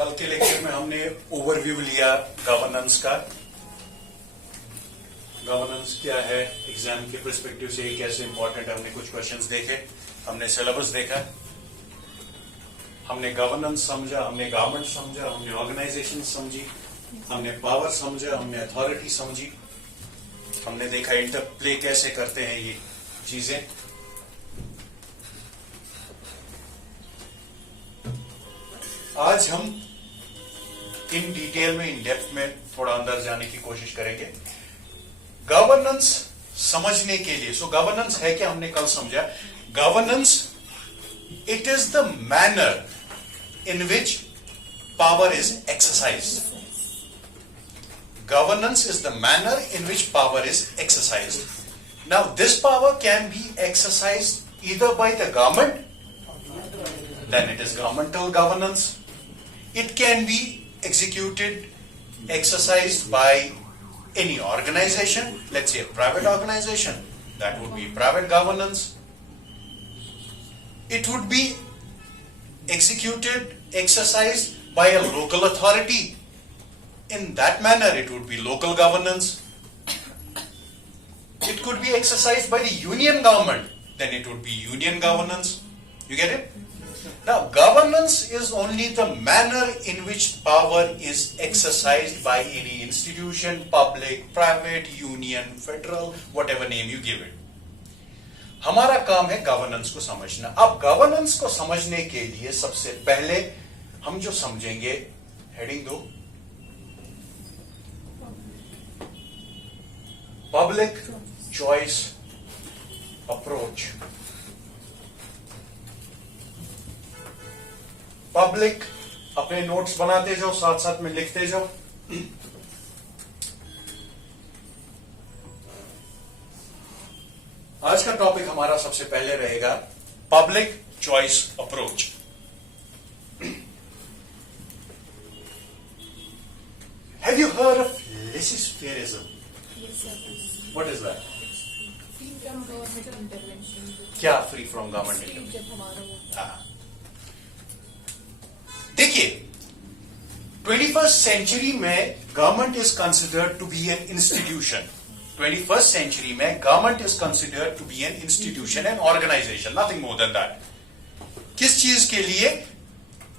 कल के लेक्चर में हमने ओवरव्यू लिया गवर्नेंस का। गवर्नेंस क्या है एग्जाम के पर्सपेक्टिव से, कैसे इंपॉर्टेंट है। हमने कुछ क्वेश्चंस देखे, हमने सिलेबस देखा, हमने गवर्नेंस समझा, हमने गवर्नमेंट समझा, हमने ऑर्गेनाइजेशन समझी, हमने पावर समझा, हमने अथॉरिटी समझी, हमने देखा इंटरप्ले कैसे करते हैं ये चीजें। आज हम इन डिटेल में, इन डेप्थ में थोड़ा अंदर जाने की कोशिश करेंगे गवर्नेंस समझने के लिए। सो गवर्नेंस है क्या, हमने कल समझा। Governance, it is the manner in which power is exercised. Governance is the manner in which power is exercised. Now, this power can be exercised either by the government, then it is governmental governance. It can be exercised by any organization, let's say a private organization, that would be private governance. It would be exercised by a local authority. In that manner, it would be local governance. It could be exercised by the union government, then it would be union governance. You get it? Now, governance is only the manner in which power is exercised by any institution, public, private, union, federal, whatever name you give it. हमारा काम है governance को समझना। अब governance को समझने के लिए सबसे पहले हम जो समझेंगे, हेडिंग दो, पब्लिक चॉइस अप्रोच। पब्लिक, अपने नोट्स बनाते जाओ, साथ साथ में लिखते जाओ। आज का टॉपिक हमारा सबसे पहले रहेगा public choice approach. Have you heard of laissez faireism? What is that? Free from government intervention. क्या फ्री फ्रॉम गवर्नमेंट इंटरवेंशन? जब हमारा वो देखिए, 21st सेंचुरी में government is considered to be an institution. 21st century में government is considered to be an institution and organisation, nothing more than that. किस चीज के लिए?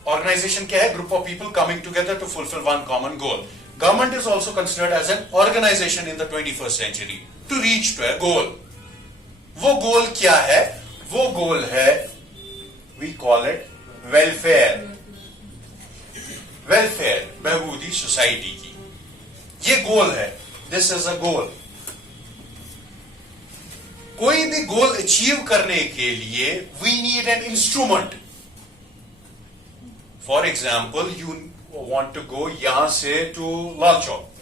ऑर्गेनाइजेशन क्या है? Group of people coming together to fulfil one common goal. Government is also considered as an organization in the 21st century to reach to a goal. वो गोल क्या है? वो गोल है, we call it welfare. Welfare, बहबूदी society की, ये गोल है। This is a goal. कोई भी गोल अचीव करने के लिए we need an instrument. For example, you want to go yahan se to Lal Chowk.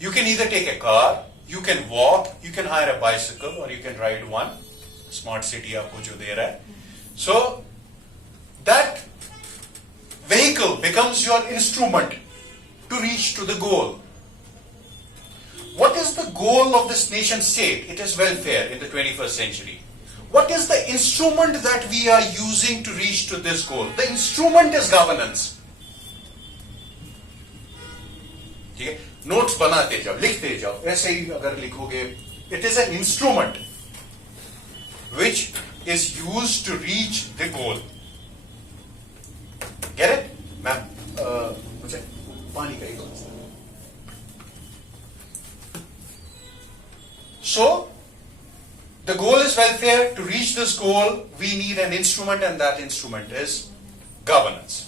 You can either take a car, you can walk, you can hire a bicycle, or you can ride one. Smart city aapko jo de raha hai. So that vehicle becomes your instrument to reach to the goal. What is the goal of this nation state? It is welfare in the 21st century. What is the instrument that we are using to reach to this goal? The instrument is governance. ठीक है, notes बनाते जाओ, लिखते जाओ। ऐसे ही अगर लिखोगे, it is an instrument which is use to reach the goal. Get it? Ma'am मुझे पानी का ही दो। So the goal is welfare. To reach this goal we need an instrument and that instrument is governance.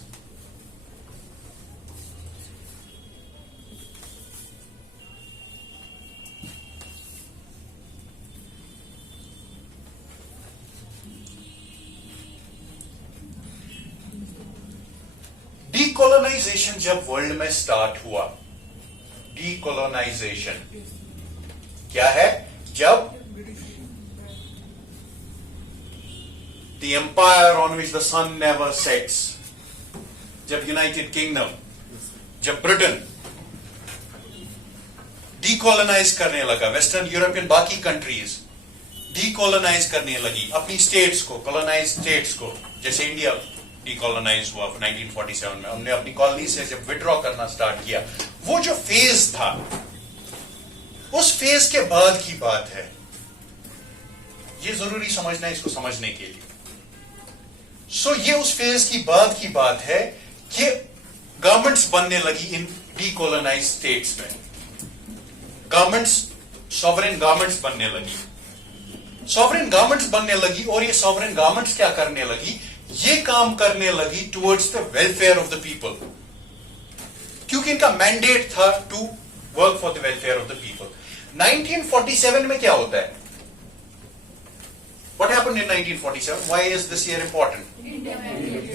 Decolonisation जब world में start हुआ, decolonisation क्या है? जब the empire on which the sun never sets, जब यूनाइटेड किंगडम, जब Britain decolonise करने लगा, वेस्टर्न यूरोपियन बाकी कंट्रीज डीकोलोनाइज करने लगी अपनी स्टेट्स को, कोलोनाइज स्टेट्स को, जैसे इंडिया डीकॉलोनाइज हुआ 1947 में, हमने अपनी कॉलोनी से जब विड्रॉ करना स्टार्ट किया, वो जो फेज था, उस फेज के बाद की बात है। ये जरूरी समझना है इसको समझने के लिए। सो ये उस फेज की बात है कि गवर्नमेंट्स बनने लगी इन डीकोलोनाइज स्टेट्स में, गवर्नमेंट्स, सॉवरेन गवर्नमेंट्स बनने लगी, सॉवरेन गवर्नमेंट्स बनने लगी। और ये सॉवरेन गवर्नमेंट्स क्या करने लगी? ये काम करने लगी towards the welfare of the people, क्योंकि इनका मैंडेट था to work for the welfare of the people. 1947 में क्या होता है? What happened in 1947? Why is this year important?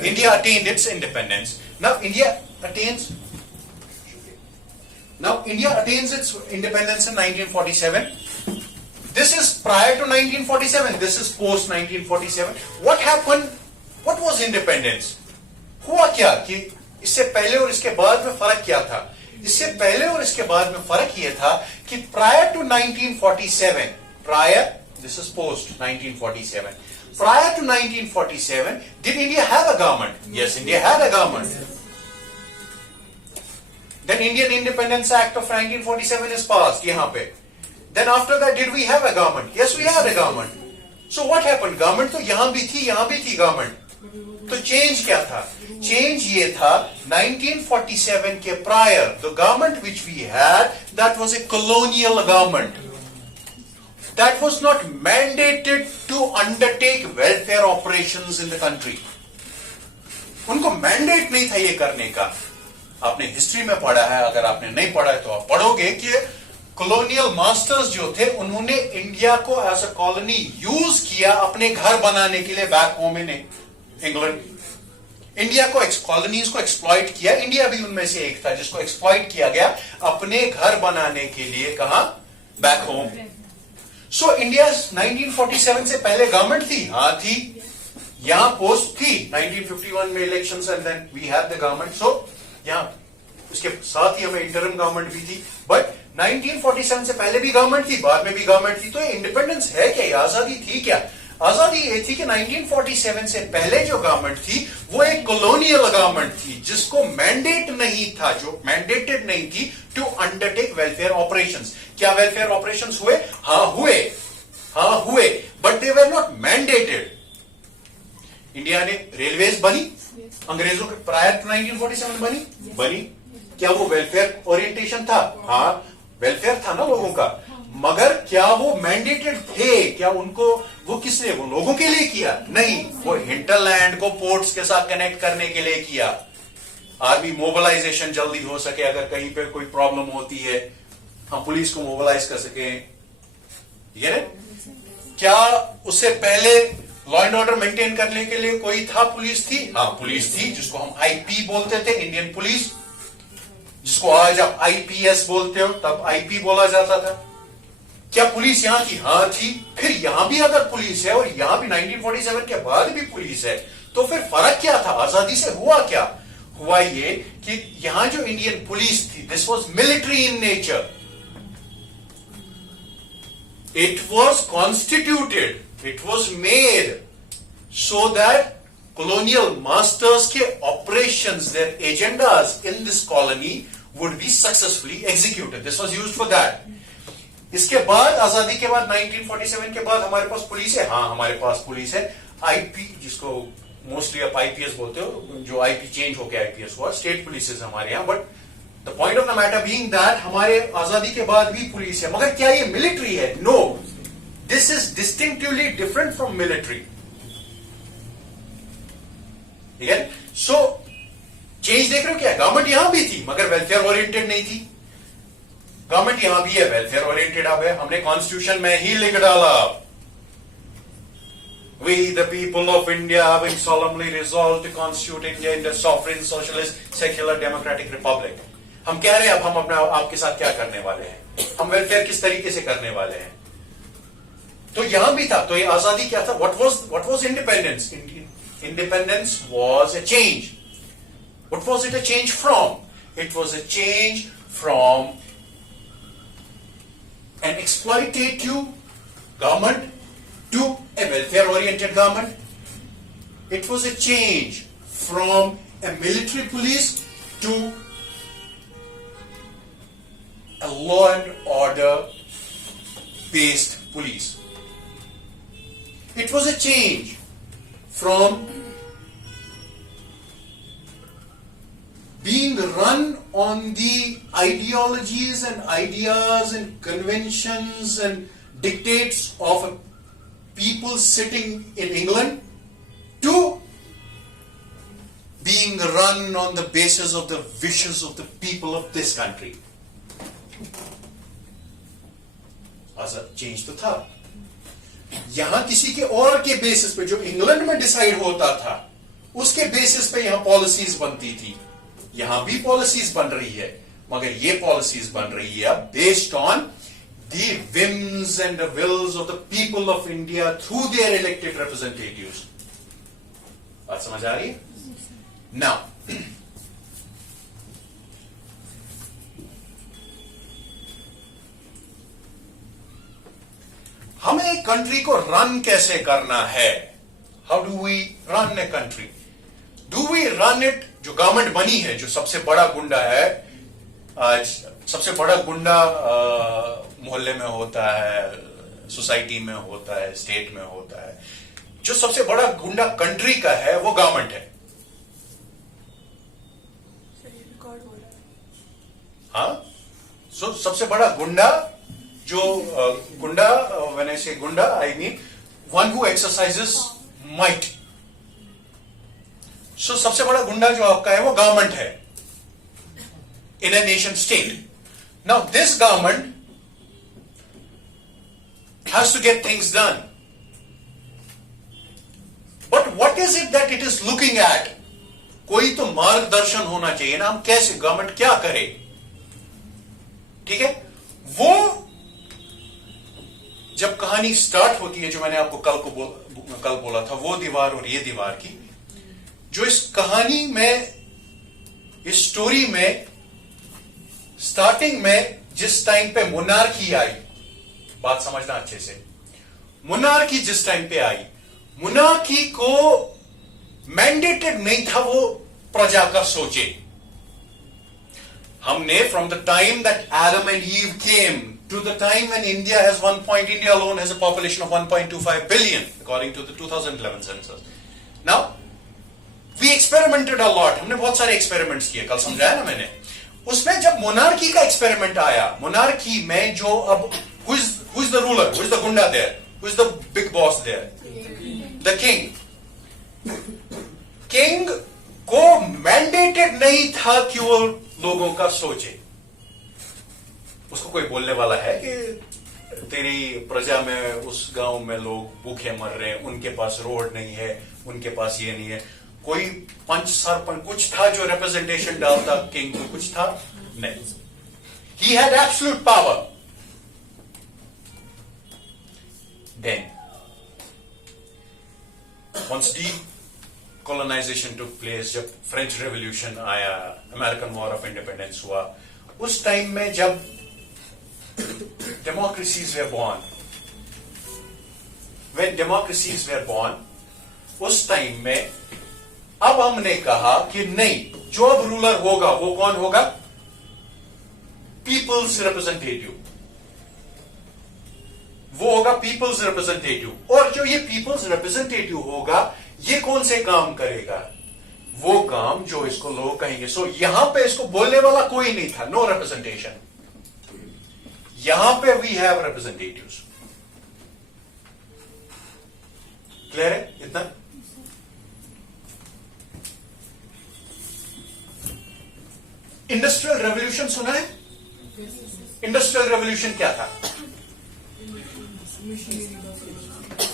India attained its independence. Now India attains its independence in 1947. This is prior to 1947. This is post 1947. What happened? What was independence? हुआ क्या कि इससे पहले और इसके बाद में फर्क क्या था? इससे पहले और इसके बाद में फर्क यह था कि prior to 1947, this is post 1947. Prior to 1947, did India have a government? Yes, India had a government. Then Indian Independence Act of 1947 is passed, yahan pe. Then after that, did we have a government? Yes, we had a government. So what happened? Government to yahan bhi thi government. तो change क्या था? Change ये था 1947 के prior, the government which we had, that was a colonial government. That was not mandated to undertake welfare operations in the country. उनको mandate नहीं था ये करने का। आपने हिस्ट्री में पढ़ा है, अगर आपने नहीं पढ़ा है तो आप पढ़ोगे कि कॉलोनियल मास्टर्स जो थे, उन्होंने इंडिया को एज अ कॉलोनी यूज किया अपने घर बनाने के लिए back home in England. India को, कॉलोनीज को एक्सप्लॉइट किया, इंडिया भी उनमें से एक था जिसको एक्सप्लॉइट किया गया अपने घर बनाने के लिए। कहां? Back home. सो इंडिया 1947 से पहले गवर्नमेंट थी? हाँ थी। यहां पोस्ट थी 1951 में elections, and then we had the government. So यहां उसके साथ ही हमें इंटरिम गवर्नमेंट भी थी, बट 1947 से पहले भी गवर्नमेंट थी, बाद में भी गवर्नमेंट थी। तो इंडिपेंडेंस है क्या? आजादी थी क्या? आजादी ये थी कि 1947 से पहले जो गवर्नमेंट थी वो एक कॉलोनियल गवर्नमेंट थी जिसको मैंडेट नहीं था, जो मैंडेटेड नहीं थी टू अंडरटेक वेलफेयर ऑपरेशंस। क्या वेलफेयर ऑपरेशंस हुए? हाँ हुए, but they were not mandated. India ने रेलवेज बनी, अंग्रेजों के प्रायर टू 1947 बनी। क्या वो वेलफेयर ओरिएंटेशन था? हाँ, वेलफेयर था ना लोगों का, मगर क्या वो मैंडेटेड थे? क्या उनको, वो किसने, वो लोगों के लिए किया? नहीं, वो हिंटरलैंड को पोर्ट्स के साथ कनेक्ट करने के लिए किया। आर्मी मोबिलाइजेशन जल्दी हो सके, अगर कहीं पे कोई प्रॉब्लम होती है हम पुलिस को मोबिलाइज कर सके। ये क्या उससे पहले लॉ एंड ऑर्डर मेंटेन करने के लिए कोई था? पुलिस थी। हाँ, पुलिस थी, जिसको हम आईपी बोलते थे, इंडियन पुलिस, जिसको आज आप आईपीएस बोलते हो, तब आईपी बोला जाता था। क्या पुलिस यहां थी? हाँ थी। फिर यहां भी अगर पुलिस है और यहां भी 1947 के बाद भी पुलिस है, तो फिर फर्क क्या था? आजादी से हुआ क्या? हुआ ये कि यहां जो इंडियन पुलिस थी, this was military in nature. It was constituted, it was made so that colonial masters के operations, their agendas in this colony would be successfully executed. This was used for that. इसके बाद, आजादी के बाद 1947 के बाद हमारे पास पुलिस है। हाँ, हमारे पास पुलिस है। आईपी, जिसको मोस्टली आप आईपीएस बोलते हो, जो आईपी चेंज होकर आईपीएस हुआ, स्टेट पुलिस है हमारे यहाँ। But the point of the matter being that हमारे आजादी के बाद भी पुलिस है, मगर क्या ये मिलिट्री है? No, this is distinctively different from military. ठीक है? सो चेंज देख रहे हो क्या? गवर्नमेंट यहां भी थी मगर वेलफेयर ओरिएंटेड नहीं थी। गवर्नमेंट यहां भी है, वेलफेयर ओरिएंटेड अब है। हमने कॉन्स्टिट्यूशन में ही लिख डाला, We the people of India having solemnly resolved to constitute India in the sovereign socialist secular democratic republic. हम कह रहे हैं अब हम अपना आपके साथ क्या करने वाले हैं, हम वेलफेयर किस तरीके से करने वाले हैं। तो यहां भी था। तो ये आजादी क्या था? What was independence? Independence was a change. What was it a change from? It was a change from an exploitative government to a welfare-oriented government. It was a change from a military police to a law and order based police. It was a change from being run on the ideologies and ideas and conventions and dictates of a people sitting in England to being run on the basis of the wishes of the people of this country. ऐसा change तो था. यहां किसी के और के basis पे, जो इंग्लैंड में डिसाइड होता था, उसके बेसिस पे यहां पॉलिसीज बनती थी. यहां भी पॉलिसीज बन रही है, मगर ये पॉलिसीज बन रही है based on the whims and the wills of the people of India through their elected representatives. बात समझ आ रही है? Now, हमें एक कंट्री को रन कैसे करना है? How do we run a country? Do we run it, जो गवर्नमेंट बनी है, जो सबसे बड़ा गुंडा है आज, सबसे बड़ा गुंडा मोहल्ले में होता है, सोसाइटी में होता है, स्टेट में होता है. जो सबसे बड़ा गुंडा कंट्री का है वो गवर्नमेंट है. हाँ, सो सबसे बड़ा गुंडा, जो गुंडा, when I say goonda I mean one who exercises might. So सबसे बड़ा गुंडा जो आपका है वो गवर्नमेंट है in a nation state. Now this government has to get things done. But what is it that it is looking at? कोई तो मार्गदर्शन होना चाहिए ना, हम कैसे, गवर्नमेंट क्या करे. ठीक है, वो जब कहानी स्टार्ट होती है, जो मैंने आपको कल बोला था, वो दीवार और ये दीवार की, जो इस कहानी में, इस स्टोरी में स्टार्टिंग में जिस टाइम पे मोनार्की आई, बात समझना अच्छे से, मोनार्की जिस टाइम पे आई, मोनार्की को मैंडेटेड नहीं था वो प्रजा का सोचे. हमने from the time that Adam and Eve came to the time when India has India alone has a population of 1.25 billion according to the 2011 census. Now we experimented a lot. हमने बहुत सारे एक्सपेरिमेंट्स किए, कल समझाया ना मैंने. उसमें जब मोनार्की का एक्सपेरिमेंट आया, मोनार्की में जो अब who is the ruler, who is the गुंडा there, who is the big boss there, the king. King को मैंडेटेड नहीं था कि वो लोगों का सोचे. उसको कोई बोलने वाला है कि तेरी प्रजा में, उस गांव में लोग भूखे मर रहे हैं, उनके पास रोड नहीं है, उनके पास ये नहीं है. कोई पंच सरपंच कुछ था जो रिप्रेजेंटेशन डालता किंग को? कुछ था नहीं. He had absolute power. Then once decolonisation took place, जब फ्रेंच रेवोल्यूशन आया, अमेरिकन वॉर ऑफ इंडिपेंडेंस हुआ, उस टाइम में जब democracies were born, when democracies were born, उस टाइम में अब हमने कहा कि नहीं, जो अब रूलर होगा वो कौन होगा? Peoples representative. वो होगा पीपल्स रिप्रेजेंटेटिव. और जो ये पीपल्स रिप्रेजेंटेटिव होगा, ये कौन से काम करेगा? वो काम जो इसको लोग कहेंगे. सो यहां पे इसको बोलने वाला कोई नहीं था, नो रिप्रेजेंटेशन. यहां पे वी हैव रिप्रेजेंटेटिव्स. क्लियर है इतना? इंडस्ट्रियल रेवोल्यूशन सुना है? इंडस्ट्रियल रेवोल्यूशन क्या था?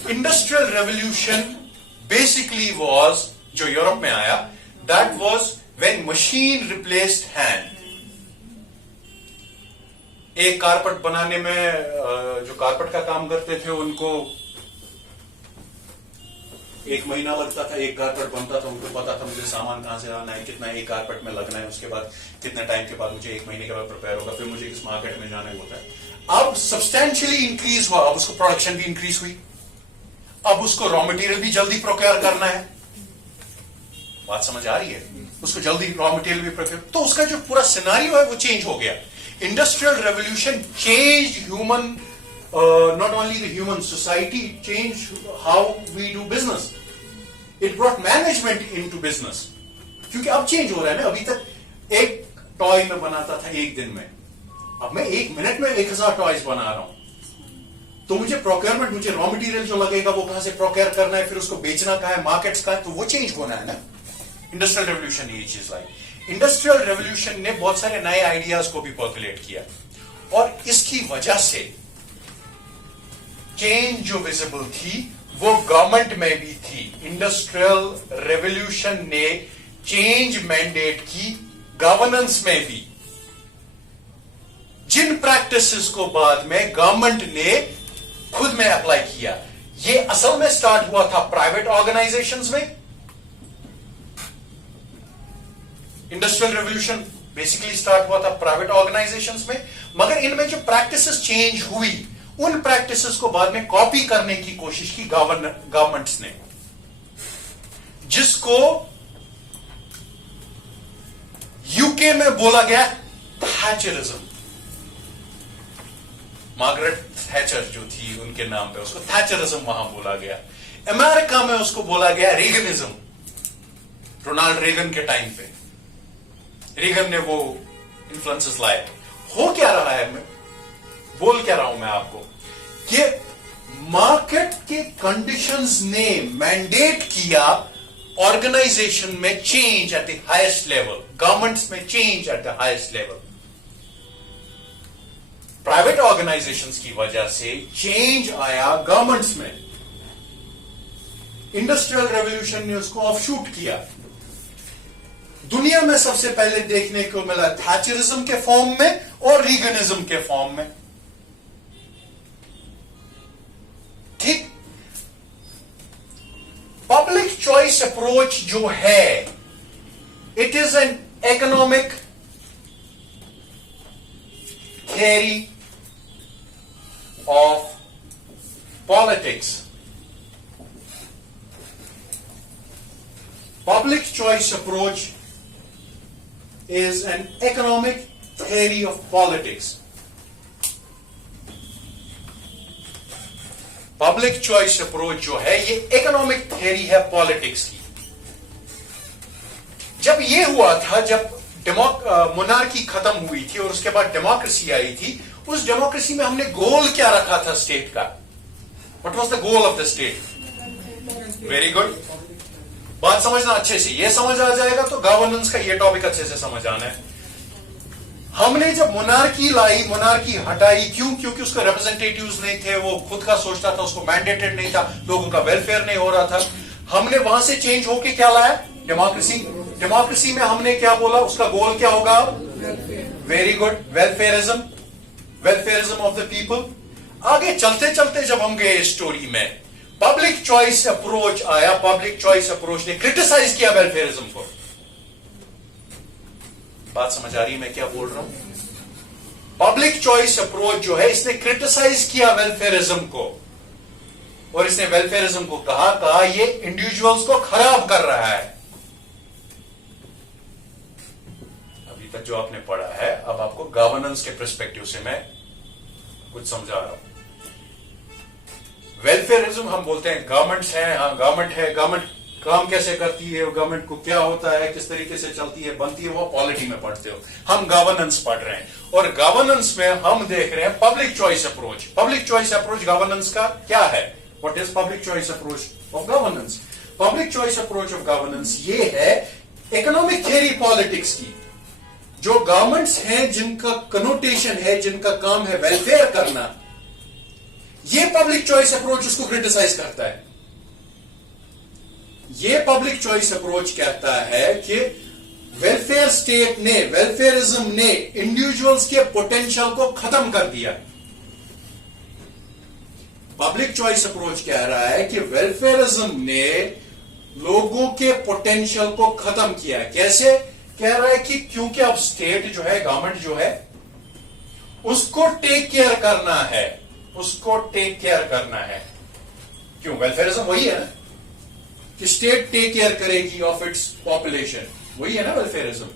इंडस्ट्रियल रेवोल्यूशन बेसिकली वाज, जो यूरोप में आया, that was when machine replaced hand. एक कारपेट बनाने में जो कारपेट का काम करते थे, उनको 1 महीना लगता था, एक कारपेट बनता था. उनको पता था मुझे सामान कहां से लाना है, कितना एक कारपेट में लगना है, उसके बाद कितने टाइम के बाद मुझे 1 महीने के बाद प्रिपेयर होगा, फिर मुझे किस मार्केट में जाना होता है. अब सब्सटैंशियली इंक्रीज हुआ, अब उसको प्रोडक्शन भी इंक्रीज हुई, अब उसको रॉ मटेरियल भी जल्दी प्रोक्योर करना है. बात समझ आ रही है? उसको जल्दी रॉ मटेरियल भी प्रोक्योर, तो उसका जो पूरा सिनारियो है वो चेंज हो गया. Industrial revolution change human, not only the human society, change how we do business. It brought management into business. क्योंकि अब चेंज हो रहा है ना. अभी तक एक टॉय में बनाता था एक दिन में, अब मैं एक मिनट में 1000 टॉयज बना रहा हूं. तो मुझे प्रोक्योरमेंट, मुझे रॉ मटेरियल जो लगेगा वो कहां से प्रोक्योर करना है, फिर उसको बेचना कहां है, मार्केट्स कहां है, तो वो चेंज होना है ना. इंडस्ट्रियल रेवोल्यूशन ये चीज लाई. इंडस्ट्रियल रेवोल्यूशन ने बहुत सारे नए आइडियाज को भी पर्कुलेट किया, और इसकी वजह से चेंज जो विजिबल थी वो गवर्नमेंट में भी थी. इंडस्ट्रियल रेवोल्यूशन ने चेंज मैंडेट की गवर्नेंस में भी. जिन प्रैक्टिसेस को बाद में गवर्नमेंट ने खुद में अप्लाई किया, ये असल में स्टार्ट हुआ था प्राइवेट ऑर्गेनाइजेशंस में. इंडस्ट्रियल रेवोल्यूशन बेसिकली स्टार्ट हुआ था प्राइवेट ऑर्गेनाइजेशंस में, मगर इनमें जो प्रैक्टिसेस चेंज हुई, उन प्रैक्टिसेस को बाद में कॉपी करने की कोशिश की गवर्नमेंट्स ने, जिसको यूके में बोला गया थैचरिज्म. मार्गरेट थैचर जो थी उनके नाम पे उसको थैचरिज्म वहां बोला गया. अमेरिका में उसको बोला गया रेगनिज्म. रोनाल्ड रेगन के टाइम पे रेगन ने वो इन्फ्लुएंसेस लाए. हो क्या रहा है, मैं बोल क्या रहा हूं मैं आपको, कि मार्केट के कंडीशंस ने मैंडेट किया ऑर्गेनाइजेशन में change at the highest level, governments में change at the highest level. Private organisations की वजह से चेंज आया गवर्नमेंट्स में. इंडस्ट्रियल रेवोल्यूशन ने उसको ऑफशूट किया. दुनिया में सबसे पहले देखने को मिला थैचरिज्म के फॉर्म में और रीगनिज्म के फॉर्म में. ठीक. पब्लिक चॉइस अप्रोच जो है, it is an economic theory of politics. Public choice approach is an economic theory of politics. Public choice approach जो है ये economic theory है politics की. जब ये हुआ था, जब मोनार्की खत्म हुई थी और उसके बाद डेमोक्रेसी आई थी, उस डेमोक्रेसी में हमने गोल क्या रखा था स्टेट का? What was the goal of the state? Very good. बात समझना अच्छे से, ये समझ आ जाएगा तो गवर्नेंस का ये टॉपिक अच्छे से समझ आना है. हमने जब मोनार्की लाई, मोनार्की हटाई, क्यों? क्योंकि उसका रिप्रेजेंटेटिव्स नहीं थे, वो खुद का सोचता था, उसको मैंडेटेड नहीं था, लोगों का वेलफेयर नहीं हो रहा था. हमने वहां से चेंज होके क्या लाया? डेमोक्रेसी. डेमोक्रेसी में हमने क्या बोला, उसका गोल क्या होगा? Very good, welfarism. Welfarism of the people. आगे चलते चलते जब हम गए स्टोरी में, पब्लिक चॉइस अप्रोच आया. पब्लिक चॉइस अप्रोच ने क्रिटिसाइज किया वेलफेयरिज्म को. बात समझ आ रही है मैं क्या बोल रहा हूं? पब्लिक चॉइस अप्रोच जो है, इसने क्रिटिसाइज किया वेलफेयरिज्म को, और इसने वेलफेयरिज्म को कहा ये इंडिविजुअल्स को खराब कर रहा है. अभी तक जो आपने पढ़ा है, अब आपको गवर्नेंस के पर्सपेक्टिव से मैं कुछ समझा रहा हूं. वेलफेयरिज्म हम बोलते हैं गवर्नमेंट्स हैं, हाँ गवर्नमेंट है, गवर्नमेंट काम कैसे करती है, गवर्नमेंट को क्या होता है, किस तरीके से चलती है, बनती है, वो पॉलिटी में पढ़ते हो. हम गवर्नेंस पढ़ रहे हैं, और गवर्नेंस में हम देख रहे हैं public choice approach. Public choice approach governance का क्या है? What is public choice approach of governance? Public choice approach of governance ये है इकोनॉमिक थियरी पॉलिटिक्स की. जो गवर्नमेंट्स हैं, जिनका कनोटेशन है, जिनका काम है वेलफेयर करना, ये पब्लिक चॉइस अप्रोच उसको क्रिटिसाइज करता है. ये पब्लिक चॉइस अप्रोच कहता है कि वेलफेयर स्टेट ने, वेलफेयरिज्म ने इंडिविजुअल्स के पोटेंशियल को खत्म कर दिया. पब्लिक चॉइस अप्रोच कह रहा है कि वेलफेयरिज्म ने लोगों के पोटेंशियल को खत्म किया. कैसे? कह रहा है कि क्योंकि अब स्टेट जो है, गवर्नमेंट जो है, उसको टेक केयर करना है, उसको टेक केयर करना है. क्यों? वेलफेयरिज्म वही है ना. कि स्टेट टेक केयर करेगी ऑफ इट्स पॉपुलेशन, वही है ना वेलफेयरिज्म।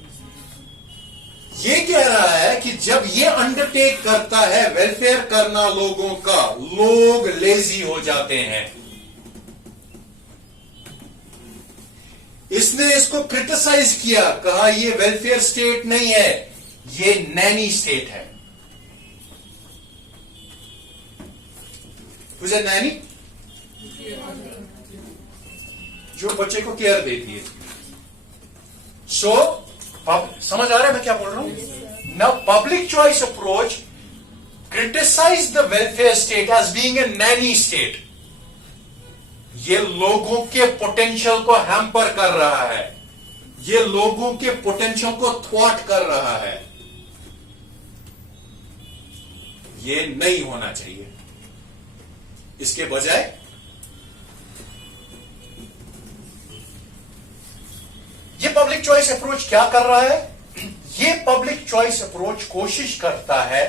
ये कह रहा है कि जब ये अंडरटेक करता है वेलफेयर करना लोगों का, लोग लेजी हो जाते हैं। इसने इसको क्रिटिसाइज किया, कहा ये वेलफेयर स्टेट नहीं है, ये नैनी स्टेट है। मुझे नैनी जो बच्चे को केयर देती है। सो समझ आ रहा है मैं क्या बोल रहा हूं? Now public choice approach criticise the welfare state as being a nanny state. ये लोगों के पोटेंशियल को हैम्पर कर रहा है, ये लोगों के पोटेंशियल को थ्वाट कर रहा है। ये नहीं होना चाहिए। इसके बजाय ये पब्लिक चॉइस अप्रोच क्या कर रहा है? ये पब्लिक चॉइस अप्रोच कोशिश करता है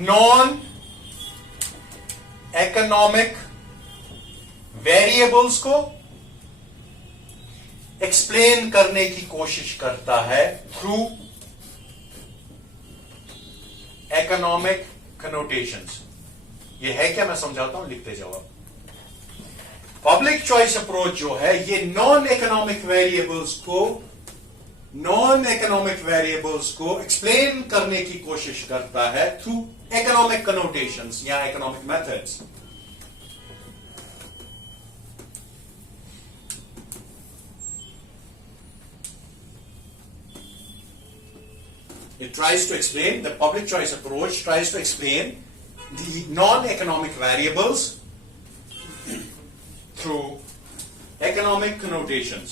नॉन इकोनॉमिक वेरिएबल्स को एक्सप्लेन करने की कोशिश करता है थ्रू इकोनॉमिक कनोटेशंस। ये है क्या, मैं समझाता हूं, लिखते जाओ। पब्लिक चॉइस अप्रोच जो है ये नॉन इकोनॉमिक वेरिएबल्स को एक्सप्लेन करने की कोशिश करता है थ्रू इकोनॉमिक कनोटेशंस या economic methods. It tries to explain, the public choice approach tries to explain the non-economic variables through economic connotations.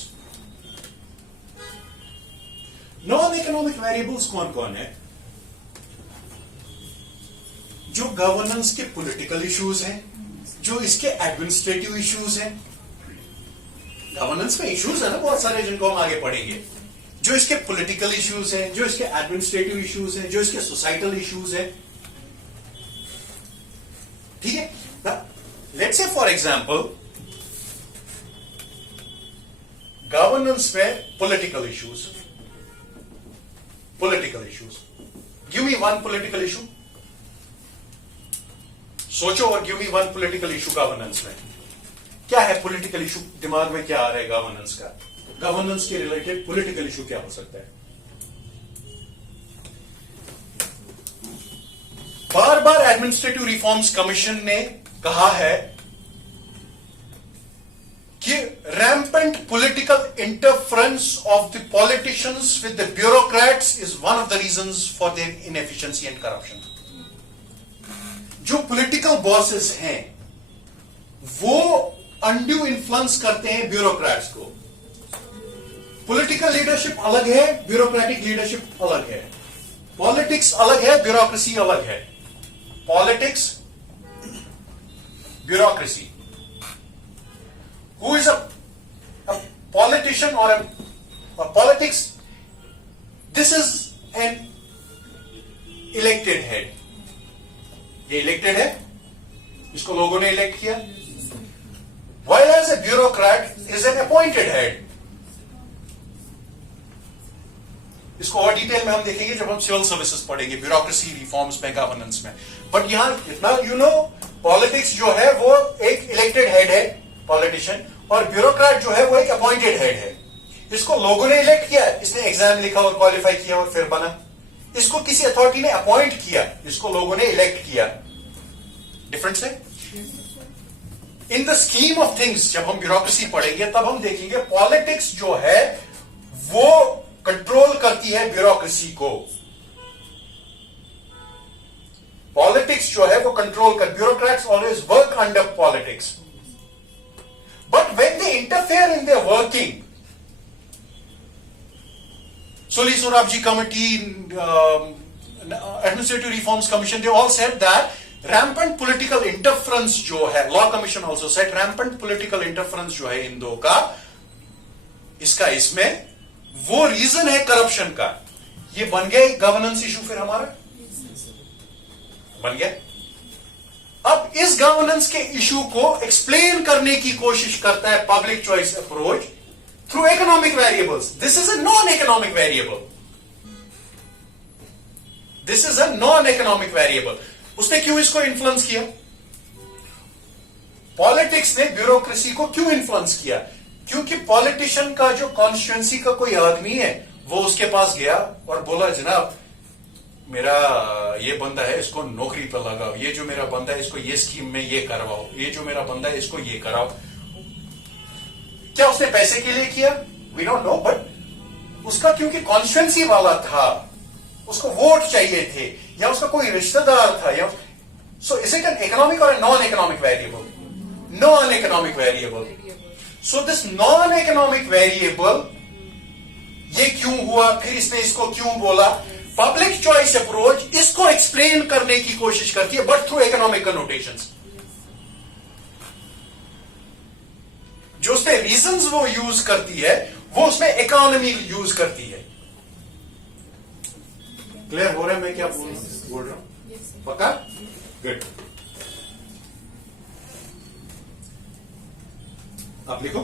Non-economic variables कौन कौन है? जो गवर्नेंस के पॉलिटिकल इश्यूज हैं, जो इसके एडमिनिस्ट्रेटिव इश्यूज हैं। गवर्नेंस में इश्यूज है ना बहुत सारे, जिनको हम आगे पढ़ेंगे। जो इसके पॉलिटिकल इश्यूज हैं, जो इसके एडमिनिस्ट्रेटिव इश्यूज हैं, जो इसके सोसाइटल इश्यूज हैं। ठीक है ना? Let's say for example governance में political issues. Give me one political issue. सोचो और give me one political issue governance में। क्या है पॉलिटिकल इशू? दिमाग में क्या आ रहा है गवर्नेंस का? गवर्नेंस के रिलेटेड पॉलिटिकल इशू क्या हो सकता है? बार बार एडमिनिस्ट्रेटिव रिफॉर्म्स कमीशन ने कहा है कि rampant political interference of the politicians with the bureaucrats is one of the reasons for their inefficiency and corruption. जो पॉलिटिकल बॉसेस हैं वो अनड्यू इन्फ्लुएंस करते हैं ब्यूरोक्रेट्स को। पॉलिटिकल लीडरशिप अलग है, ब्यूरोक्रेटिक लीडरशिप अलग है। पॉलिटिक्स अलग है, ब्यूरोक्रेसी अलग है। Politics, bureaucracy. Who is a politician or a politics? This is an elected head. ये elected है, इसको लोगों ने elect किया। While as a bureaucrat is an appointed head. इसको और डिटेल में हम देखेंगे जब हम सिविल सर्विसेज पढ़ेंगे, ब्यूरोक्रेसी रिफॉर्म्स में, गवर्नेंस में। बट यहां इतना पॉलिटिक्स जो है वो एक इलेक्टेड हेड है, पॉलिटिशियन, और ब्यूरोक्रेट जो है वो एक अपॉइंटेड हेड है। इसको लोगों ने इलेक्ट किया, इसने एग्जाम लिखा और क्वालिफाई किया और फिर बना। इसको किसी अथॉरिटी ने अपॉइंट किया, इसको लोगों ने इलेक्ट किया। डिफरेंस है? In the scheme of things जब हम ब्यूरोक्रेसी पढ़ेंगे तब हम देखेंगे पॉलिटिक्स जो है वो कंट्रोल करती है ब्यूरोक्रेसी को। पॉलिटिक्स जो है वो कंट्रोल कर, bureaucrats always work under politics. But when they interfere in their working, Soli Sorabji Committee, Administrative Reforms Commission, they all said that rampant political interference जो है, Law Commission also said rampant political interference जो है इन दो का, इसका इसमें वो reason है करप्शन का। ये बन गया गवर्नेंस इशू फिर हमारा बन गया। अब इस गवर्नेंस के इशू को एक्सप्लेन करने की कोशिश करता है public choice approach through economic variables. This is a non economic variable. This is a non economic variable. उसने क्यों इसको इन्फ्लुएंस किया? पॉलिटिक्स ने ब्यूरोक्रेसी को क्यों इन्फ्लुएंस किया? क्योंकि पॉलिटिशियन का जो कॉन्स्टिट्यूएंसी का कोई आदमी है वो उसके पास गया और बोला जनाब मेरा ये बंदा है इसको नौकरी पर लगाओ, ये जो मेरा बंदा है इसको ये स्कीम में ये करवाओ, ये जो मेरा बंदा है इसको ये कराओ. क्या उसने पैसे के लिए किया? We don't know. बट उसका क्योंकि कॉन्स्टिट्यूएंसी वाला था, उसको वोट चाहिए थे, या उसका कोई रिश्तेदार था, या so is it an economic or non economic variable? Non economic variable. So this non economic variable ये क्यों हुआ, फिर इसने इसको क्यों बोला? पब्लिक चॉइस अप्रोच इसको एक्सप्लेन करने की कोशिश करती है बट थ्रू इकोनॉमिक कनोटेशंस. जो उसमें रीजंस वो यूज करती है वो उसमें इकोनॉमी यूज करती है. क्लियर हो रहा है मैं क्या बोल रहा हूं? पक्का? गुड. आप लिखो.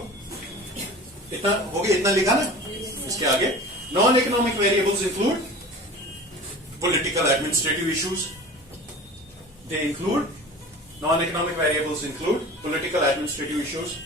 इतना हो गया? इतना लिखा ना? इसके आगे non economic variables include political administrative issues. They include, non-economic variables include political administrative issues,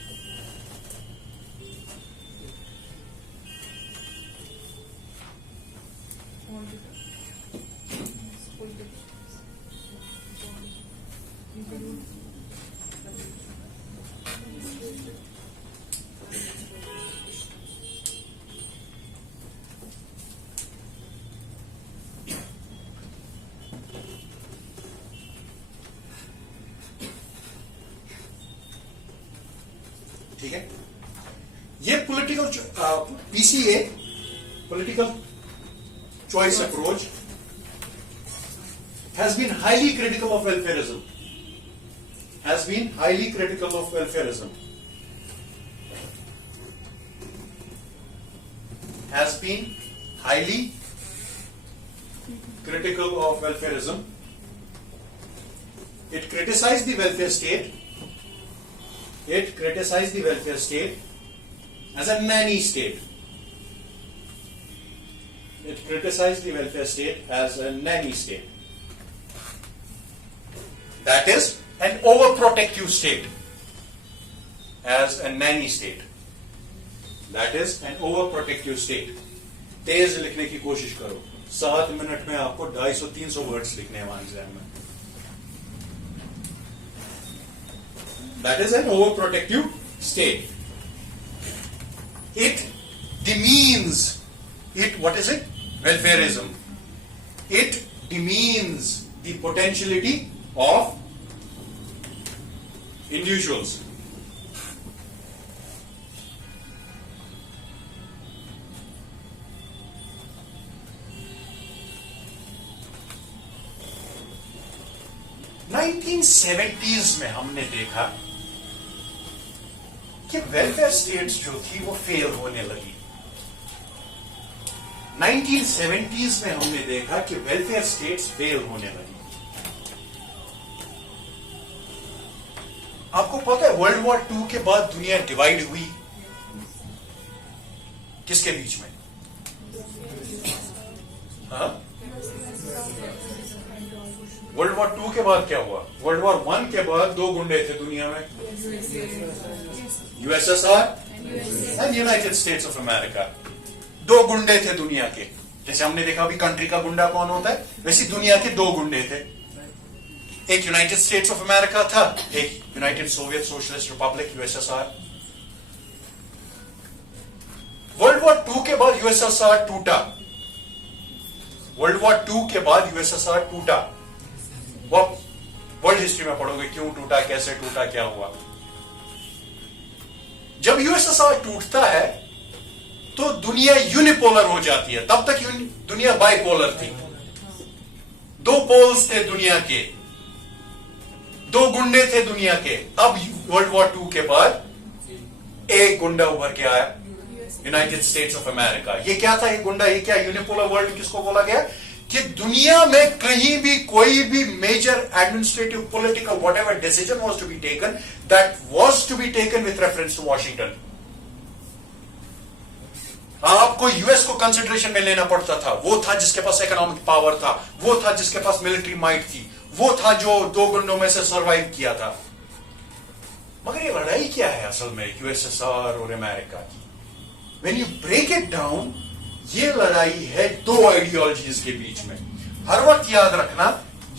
ठीक है. ये political PCA political choice approach has been highly critical of welfareism. Has been highly critical of welfareism. Has been highly critical of welfareism. It criticized the welfare state. It criticized the welfare state as a nanny state. It criticized the welfare state as a nanny state. That is an overprotective state. As a nanny state. That is an overprotective state. तेज लिखने की कोशिश करो. 7 minute में आपको 250-300 words लिखने हैं वहां exam में. That is an overprotective state. It demeans, what is it? Welfareism. It demeans the potentiality of individuals. (1970s) में हमने देखा कि वेलफेयर स्टेट्स जो थी वो फेल होने लगी. 1970s में हमने देखा कि वेलफेयर स्टेट्स फेल होने लगी. आपको पता है वर्ल्ड वॉर 2 के बाद दुनिया डिवाइड हुई. किसके बीच में? हाँ? वर्ल्ड वॉर 2 के बाद क्या हुआ? वर्ल्ड वॉर 1 के बाद 2 गुंडे थे दुनिया में, USSR and United States of America. 2 गुंडे थे दुनिया के. जैसे हमने देखा अभी कंट्री का गुंडा कौन होता है, वैसे दुनिया के 2 गुंडे थे. एक यूनाइटेड स्टेट्स ऑफ अमेरिका था, एक United Soviet socialist Republic USSR. World war 2 के बाद यूएसएसआर टूटा. वर्ल्ड वॉर 2 के बाद यूएसएसआर टूटा. वो वर्ल्ड हिस्ट्री में पढ़ोगे क्यों टूटा, कैसे टूटा, क्या हुआ. जब यूएसएसआर टूटता है तो दुनिया यूनिपोलर हो जाती है. तब तक दुनिया बाइपोलर थी. 2 पोल्स थे दुनिया के, 2 गुंडे थे दुनिया के. अब वर्ल्ड वॉर 2 के बाद एक गुंडा उभर के आया, यूनाइटेड स्टेट्स ऑफ अमेरिका. ये क्या था? ये गुंडा, ये क्या यूनिपोलर वर्ल्ड किसको बोला गया? कि दुनिया में कहीं भी कोई भी major administrative political whatever decision was to be taken, that was to be taken with reference to Washington. आपको यूएस को कंसिडरेशन में लेना पड़ता था। वो था जिसके पास इकोनॉमिक पावर था, वो था जिसके पास मिलिट्री माइट थी, वो था जो 2 गुंडों में से सरवाइव किया था। मगर ये लड़ाई क्या है असल में यूएसएसआर और अमेरिका की? When you break it down, ये लड़ाई है 2 आइडियोलॉजीज के बीच में। हर वक्त याद रखना,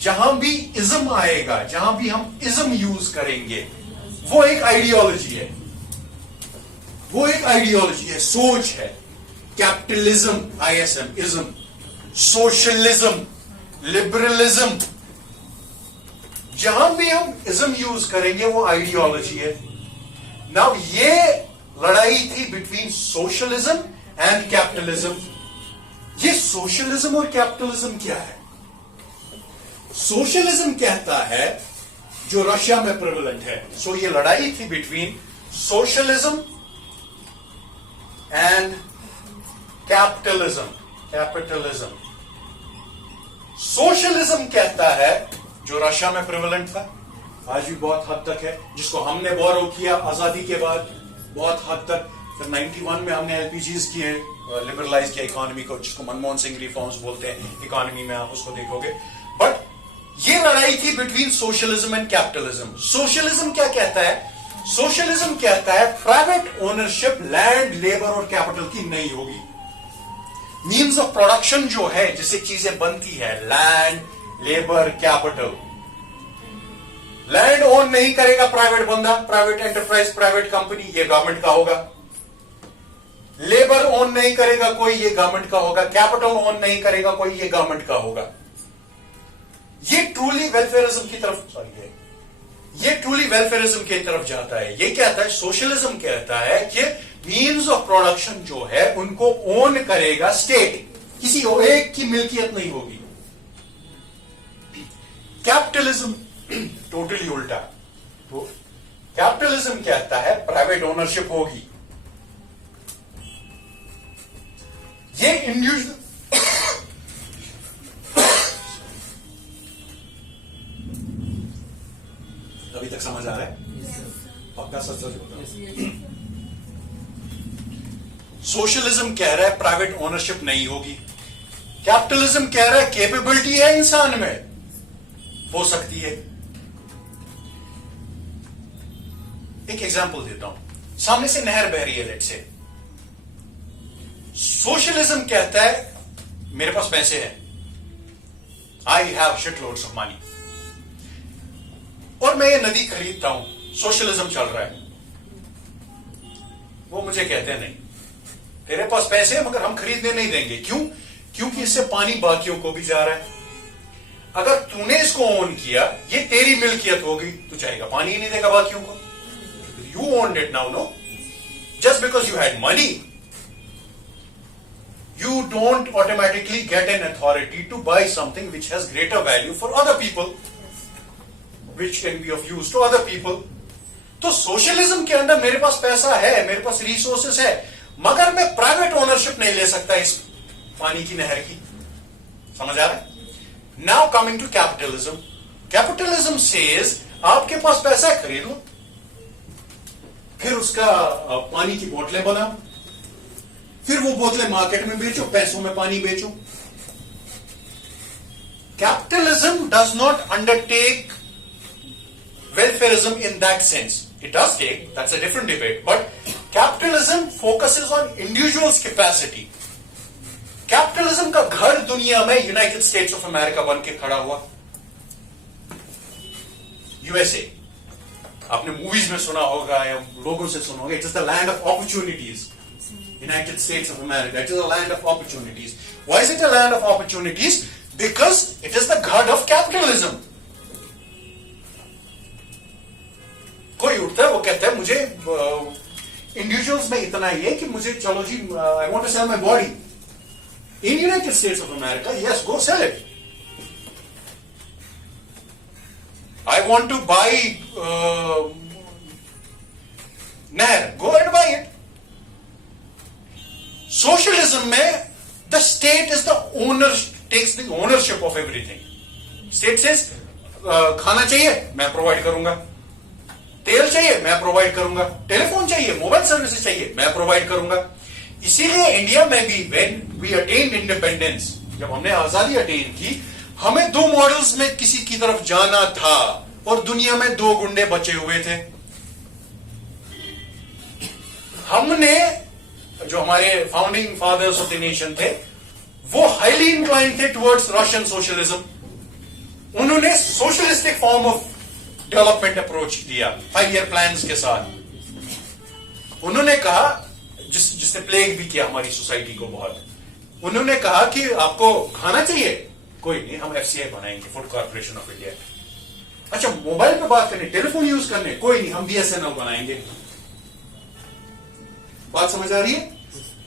जहां भी इज्म आएगा, जहां भी हम इज्म यूज करेंगे, वो एक आइडियोलॉजी है, वो एक आइडियोलॉजी है, सोच है। Capitalism, ISM, ism, socialism, liberalism, जहां भी हम इज्म यूज करेंगे वो आइडियोलॉजी है। नाउ ये लड़ाई थी बिटवीन सोशलिज्म एंड कैपिटलिज्म। ये सोशलिज्म और कैपिटलिज्म क्या है? सोशलिज्म कहता है जो रशिया में प्रेवलेंट है। सो ये लड़ाई थी between socialism and capitalism. Socialism कहता है जो रशिया में प्रेवलेंट था, आज भी बहुत हद तक है, जिसको हमने बोरो किया आजादी के बाद बहुत हद तक। फिर 91 में हमने एलपीजीज किए, लिबरलाइज किया इकोनॉमी को, जिसको मनमोहन सिंह रिफॉर्म्स बोलते हैं इकोनॉमी में, आप उसको देखोगे। बट ये लड़ाई थी between socialism and capitalism. Socialism क्या कहता है? सोशलिज्म कहता है प्राइवेट ओनरशिप लैंड, लेबर और कैपिटल की नहीं होगी। मीन्स ऑफ प्रोडक्शन जो है, जिससे चीजें बनती है, land, labour, capital. Land own नहीं करेगा प्राइवेट बंदा, प्राइवेट एंटरप्राइज, प्राइवेट कंपनी, ये गवर्नमेंट का होगा। लेबर ओन नहीं करेगा कोई, ये गवर्नमेंट का होगा। कैपिटल ओन नहीं करेगा कोई, ये गवर्नमेंट का होगा। ये ट्रूली वेलफेयरिज्म की तरफ, सॉरी, ये ट्रूली वेलफेयरिज्म की तरफ जाता है। ये कहता है, सोशलिज्म कहता है कि मीन्स ऑफ प्रोडक्शन जो है उनको ओन करेगा स्टेट, किसी एक की मिल्कियत नहीं होगी। कैपिटलिज्म टोटली उल्टा। तो कैपिटलिज्म कहता है प्राइवेट ओनरशिप होगी। ये इंडिविजुअल अभी तक समझ आ रहा है? पक्का सच सच बताओ। सोशलिज्म कह रहा है प्राइवेट ओनरशिप नहीं होगी। कैपिटलिज्म कह रहा है कैपेबिलिटी है इंसान में, हो सकती है। एक एग्जांपल देता हूं, सामने से नहर बह रही है, लेट से। सोशलिज्म कहता है मेरे पास पैसे हैं, I have shit loads of money, और मैं ये नदी खरीदता हूं। सोशलिज्म चल रहा है। वो मुझे कहते हैं नहीं, तेरे पास पैसे हैं मगर हम खरीदने नहीं देंगे। क्यों? क्योंकि इससे पानी बाकियों को भी जा रहा है। अगर तूने इसको ओन किया, ये तेरी मिल्कियत होगी, तो चाहेगा पानी ही नहीं देगा बाकियों को। You owned it now, no? Just because you had money, you don't automatically get an authority to buy something which has greater value for other people, which can be of use to other people. तो socialism के अंदर मेरे पास पैसा है, मेरे पास resources है, मगर मैं प्राइवेट ओनरशिप नहीं ले सकता इस पानी की नहर की। समझ आ रहा है? Now coming to capitalism. Capitalism says आपके पास पैसा है, खरीद लो, फिर उसका पानी की बोतलें बनाओ, फिर वो बोतलें मार्केट में बेचो, पैसों में पानी बेचो। Capitalism does not undertake welfareism in that sense. It does take, that's a different debate, but capitalism focuses on individual's capacity. Capitalism का घर दुनिया में यूनाइटेड स्टेट्स ऑफ अमेरिका बन के खड़ा हुआ। यूएसए, आपने मूवीज में सुना होगा या लोगों से सुना होगा, it is the land of opportunities. United States of America, it is a land of opportunities. Why is it a land of opportunities? Because it is the god of capitalism. कोई उठता है, वो कहता है मुझे इंडिविजुअल्स में इतना ही है कि मुझे, चलो जी, I want to sell my body in United States of America, yes, go sell it. I want to buy नहर, go and buy it. Socialism में the state is the owner takes the ownership of everything. State says, खाना चाहिए मैं provide करूंगा, तेल चाहिए मैं provide करूंगा, टेलीफोन चाहिए, मोबाइल सर्विसेज चाहिए मैं प्रोवाइड करूंगा. इसीलिए इंडिया में भी व्हेन वी अटेन्ड इंडिपेंडेंस, जब हमने आजादी अटेन की, हमें दो मॉडल्स में किसी की तरफ जाना था और दुनिया में दो गुंडे बचे हुए थे. हमने, जो हमारे founding fathers of the nation थे, वो हाईली इंक्लाइंड थे टुवर्ड्स रशियन सोशलिज्म. उन्होंने socialistic form of development approach दिया 5 ईयर प्लान्स के साथ. उन्होंने कहा, जिसने प्लेग भी किया हमारी सोसाइटी को बहुत, उन्होंने कहा कि आपको खाना चाहिए, कोई नहीं, हम एफसीआई बनाएंगे, फूड कॉर्पोरेशन ऑफ इंडिया. अच्छा, मोबाइल पे बात करनी, टेलीफोन यूज करने, कोई नहीं, हम बीएसएनएल बनाएंगे. बात समझ आ रही है?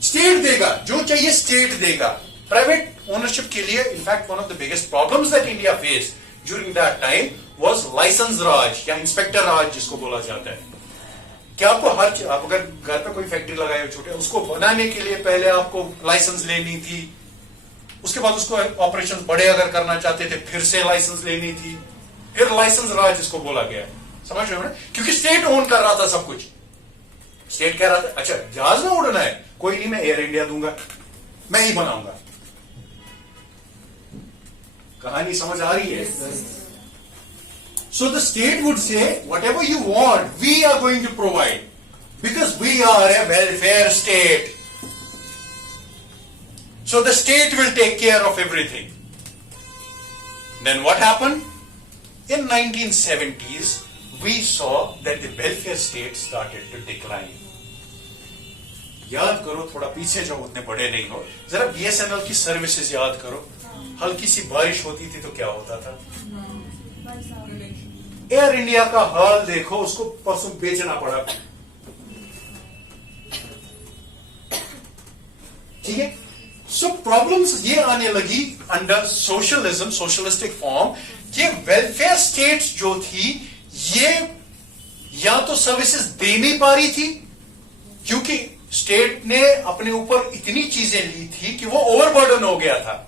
स्टेट देगा जो चाहिए, स्टेट देगा. प्राइवेट ओनरशिप के लिए in fact one of the biggest problems that India face during that time was licence raj या इंस्पेक्टर राज, जिसको बोला जाता है. क्या आपको आप अगर घर पे कोई फैक्ट्री लगाए हो छोटे, उसको बनाने के लिए पहले आपको लाइसेंस लेनी थी, उसके बाद उसको ऑपरेशन बड़े अगर करना चाहते थे फिर से लाइसेंस लेनी थी, फिर लाइसेंस राज जिसको बोला गया. समझ रहे हो ना? क्योंकि स्टेट ओन कर रहा था सब कुछ. स्टेट कह रहा था, अच्छा जहाज में उड़ना है, कोई नहीं, मैं एयर इंडिया दूंगा, मैं ही बनाऊंगा. कहानी समझ आ रही है? So the state would say, whatever you want, we are going to provide, because we are a welfare state. So the state will take care of everything. Then what happened? In 1970s, we saw that the welfare state started to decline. याद करो, थोड़ा पीछे जाओ, उतने बड़े नहीं हो, जरा बीएसएनएल की सर्विसेज याद करो. हल्की सी बारिश होती थी तो क्या होता था? एयर इंडिया का हाल देखो, उसको परसों बेचना पड़ा. ठीक है? सो प्रॉब्लम्स ये आने लगी अंडर सोशलिज्म, सोशलिस्टिक फॉर्म, कि वेलफेयर स्टेट्स जो थी, ये या तो सर्विसेज दे नहीं पा रही थी, क्योंकि स्टेट ने अपने ऊपर इतनी चीजें ली थी कि वो ओवरबर्डन हो गया था.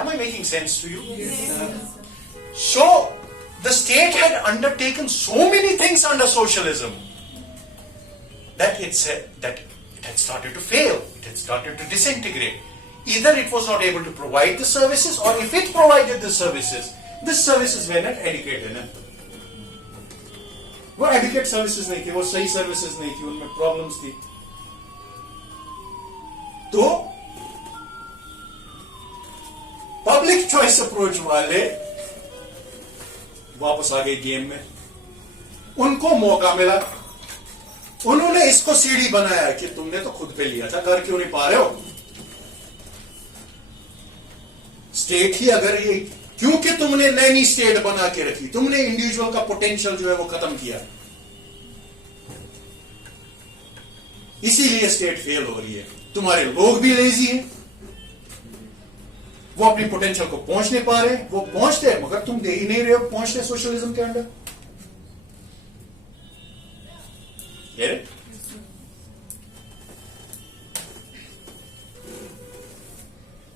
Am I making sense to you? Yes. So, the state had undertaken so many things under socialism that it said that it had started to fail, it had started to disintegrate. Either it was not able to provide the services, or if it provided the services were not adequate enough. वो adequate services नहीं थी, वो सही services नहीं थी, उनमें problems थी. तो पब्लिक चॉइस अप्रोच वाले वापस आ गए गेम में. उनको मौका मिला, उन्होंने इसको सीढ़ी बनाया कि तुमने तो खुद पे लिया था, कर क्यों नहीं पा रहे हो? स्टेट ही अगर ये, क्योंकि तुमने नैनी स्टेट बना के रखी, तुमने इंडिविजुअल का पोटेंशियल जो है वो खत्म किया, इसीलिए स्टेट फेल हो रही है. तुम्हारे लोग भी लेजी हैं, वो अपनी पोटेंशियल को पहुंच नहीं पा रहे, वो पहुंचते हैं मगर तुम दे ही नहीं रहे हो पहुंचते सोशलिज्म के अंडर.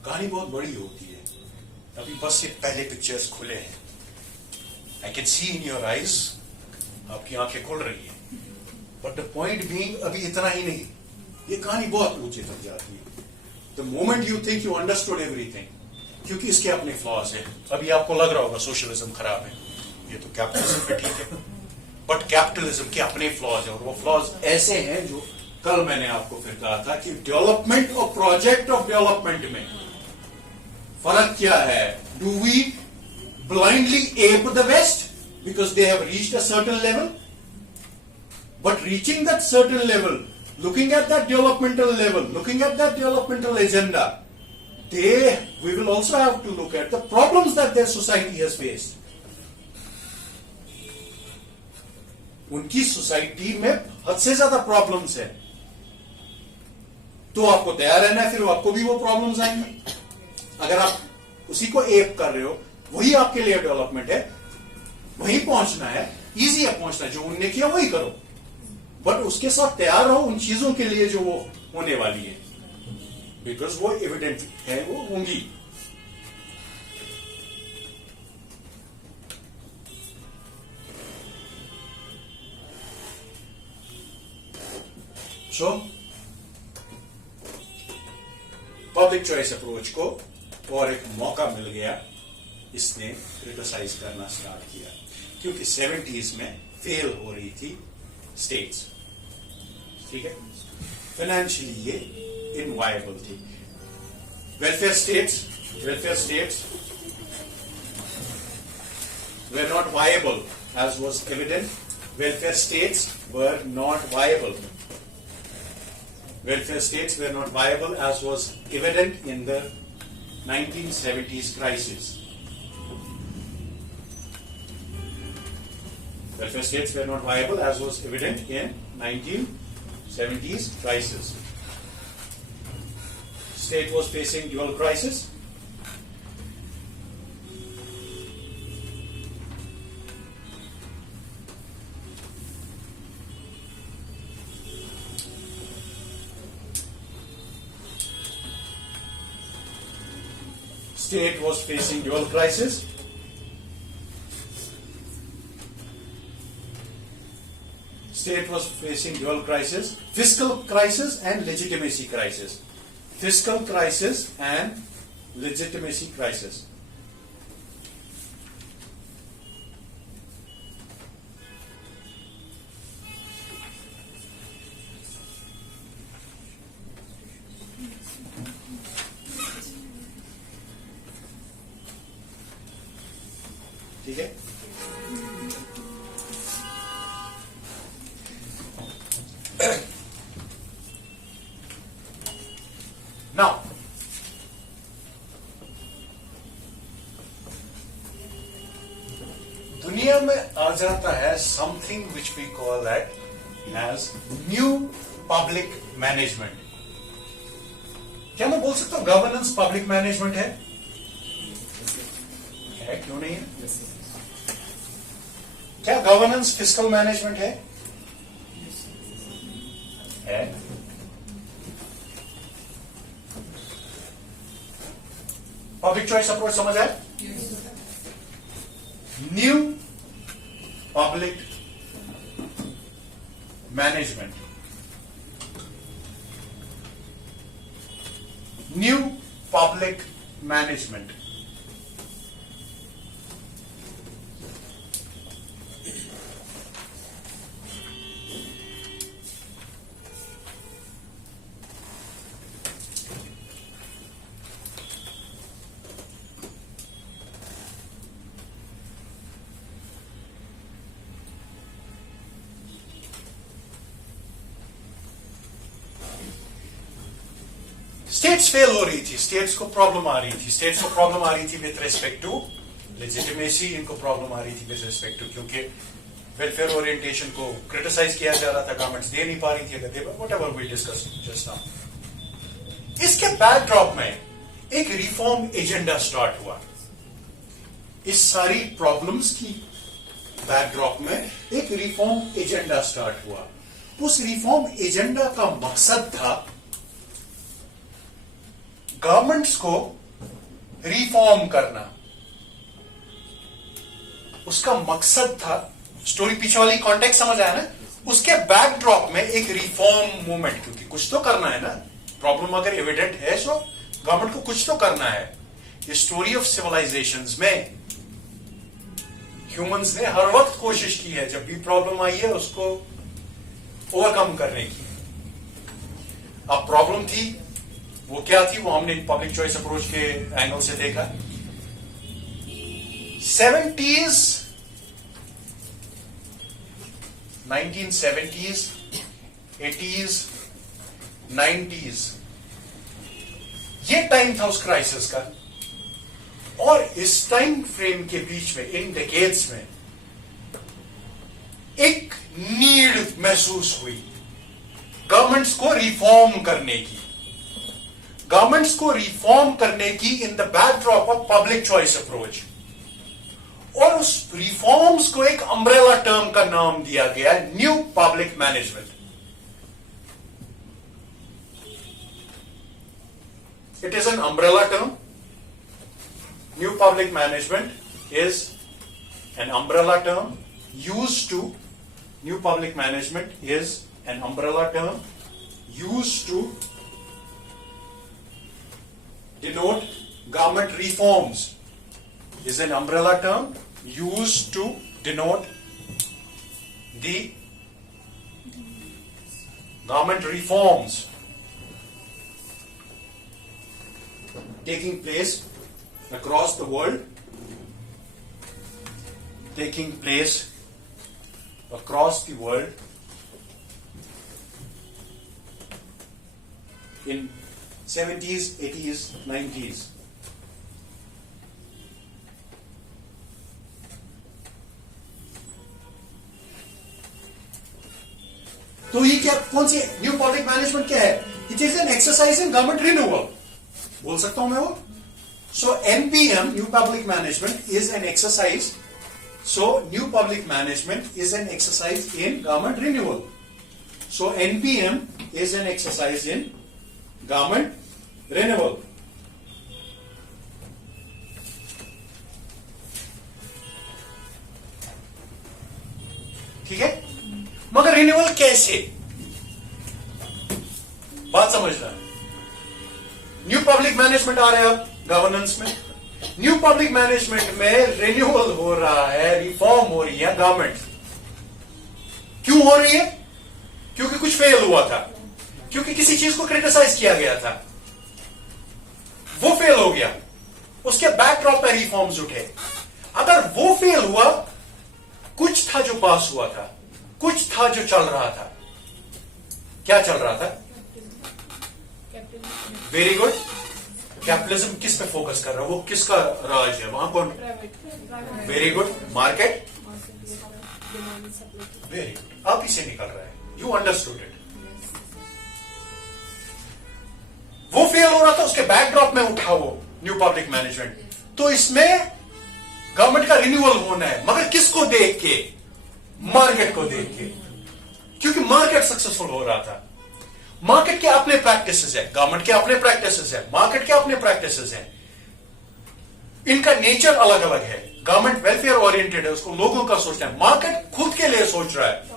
कहानी बहुत बड़ी होती है. अभी बस ये पहले पिक्चर्स खुले हैं. I can see in your eyes, आपकी आंखें खुल रही है. बट द पॉइंट बीइंग, अभी इतना ही नहीं, ये कहानी बहुत ऊंचे तक जाती है. The moment you think you understood everything, क्योंकि इसके अपने फ्लॉज है. अभी आपको लग रहा होगा सोशलिज्म खराब है, ये तो कैपिटलिज्म पे ठीक है, बट कैपिटलिज्म के अपने फ्लॉज है. और वो फ्लॉज ऐसे हैं जो कल मैंने आपको फिर कहा था कि डेवलपमेंट और प्रोजेक्ट ऑफ डेवलपमेंट में फर्क क्या है. Do we blindly ape the west because they have reached a certain level, but reaching that certain level, looking at that developmental level, looking at that developmental agenda, we will also have to look at the problems that their society has faced. उनकी society में हद से ज्यादा problems है, तो आपको तैयार रहना है, फिर आपको भी वो प्रॉब्लम्स आएंगे. अगर आप उसी को एप कर रहे हो, वही आपके लिए डेवलपमेंट है, वही पहुंचना है, इजी है पहुंचना, जो उनने किया वही करो, बट उसके साथ तैयार रहो उन चीजों के लिए जो वो होने वाली है. बिकॉज वो एविडेंट है, वो होंगी। सो पब्लिक चॉइस अप्रोच को और एक मौका मिल गया, इसने क्रिटिसाइज करना स्टार्ट किया, क्योंकि 70s में फेल हो रही थी स्टेट्स, ठीक है, फाइनेंशियली ये इनवायबल थी। Welfare states were not viable, as was evident. Welfare states were not viable. Welfare states were not viable, as was evident in the 1970s crisis. Welfare states were not viable, as was evident in 1970s crisis. State was facing dual crisis. State was facing dual crisis. State was facing dual crisis, fiscal crisis and legitimacy crisis. Fiscal crisis and legitimacy crisis. ठीक है, now दुनिया में आ जाता है something which we call that as new public management. क्या मैं बोल सकता हूं गवर्नेंस पब्लिक मैनेजमेंट है? क्यों नहीं है? क्या गवर्नेंस फिस्कल मैनेजमेंट है? पब्लिक चॉइस अप्रोच समझ आए? New public management, new public management. States fail हो रही थी, स्टेट्स को प्रॉब्लम आ रही थी विथ रिस्पेक्ट टू लेजिटिमेसी, इनको प्रॉब्लम आ रही थी विथ रिस्पेक्ट टू, क्योंकि वेलफेयर ओरिएंटेशन को क्रिटिसाइज किया जा रहा था, गवर्नमेंट्स दे नहीं पा रही थी, whatever we discuss just now. इसके बैकड्रॉप में एक रिफॉर्म एजेंडा स्टार्ट हुआ। इस सारी प्रॉब्लम्स की बैकड्रॉप में एक रिफॉर्म एजेंडा स्टार्ट हुआ। उस रिफॉर्म एजेंडा का मकसद था गवर्नमेंट्स को रिफॉर्म करना। उसका मकसद था, स्टोरी पीछे वाली कॉन्टेक्स्ट समझ आया ना? उसके बैकड्रॉप में एक रिफॉर्म मूवमेंट, क्योंकि कुछ तो करना है ना, प्रॉब्लम अगर एविडेंट है सो गवर्नमेंट को कुछ तो करना है। ये स्टोरी ऑफ सिविलाइजेशंस में ह्यूमंस ने हर वक्त कोशिश की है, जब भी प्रॉब्लम आई है उसको ओवरकम करने की। अब प्रॉब्लम थी, वो क्या थी, वो हमने पब्लिक चॉइस अप्रोच के एंगल से देखा। 70s, 1970s, 80s, 90s, ये टाइम था उस क्राइसिस का। और इस टाइम फ्रेम के बीच में, इन डेकेड्स में, एक नीड महसूस हुई गवर्नमेंट्स को रिफॉर्म करने की, गवर्नमेंट्स को रिफॉर्म करने की in the backdrop of public choice approach. और उस रिफॉर्म्स को एक अम्ब्रेला टर्म का नाम दिया गया, new public management. It is an umbrella term. New public management is an umbrella term used to, new public management is an umbrella term used to denote government reforms, is an umbrella term used to denote the government reforms taking place across the world, taking place across the world in 70s, 80s, 90s. तो ये क्या, कौन सी new public management क्या है? It is an exercise in government renewal, बोल सकता हूं मैं वो. So NPM, new public management, is an exercise. So new public management is an exercise in government renewal. So NPM is an exercise in government renewal. ठीक है, मगर renewal कैसे, बात समझना. न्यू पब्लिक मैनेजमेंट आ रहा है अब गवर्नेंस में. न्यू पब्लिक मैनेजमेंट में रिन्यूअल हो रहा है, रिफॉर्म हो रही है गवर्नमेंट. क्यों हो रही है? क्योंकि कुछ फेल हुआ था, क्योंकि किसी चीज को क्रिटिसाइज किया गया था, वो फेल हो गया, उसके बैकड्रॉप पे रिफॉर्म्स उठे. अगर वो फेल हुआ, कुछ था जो पास हुआ था, कुछ था जो चल रहा था. क्या चल रहा था? Very good. कैपिटलिज्म किस पे फोकस कर रहा है? वो किसका राज है वहां? कौन? Very good. Market. Very good. आप इसे निकल रहा है. You understood it. वो फेल हो रहा था, उसके बैकड्रॉप में उठा वो न्यू पब्लिक मैनेजमेंट. तो इसमें गवर्नमेंट का रिन्यूअल होना है, मगर किसको देख के? मार्केट को देख के. क्योंकि मार्केट सक्सेसफुल हो रहा था. मार्केट के अपने प्रैक्टिसेस है, गवर्नमेंट के अपने प्रैक्टिसेस है, मार्केट के अपने प्रैक्टिसेस है. इनका नेचर अलग अलग है. गवर्नमेंट वेलफेयर ओरिएंटेड है, उसको लोगों का सोचना है. मार्केट खुद के लिए सोच रहा है.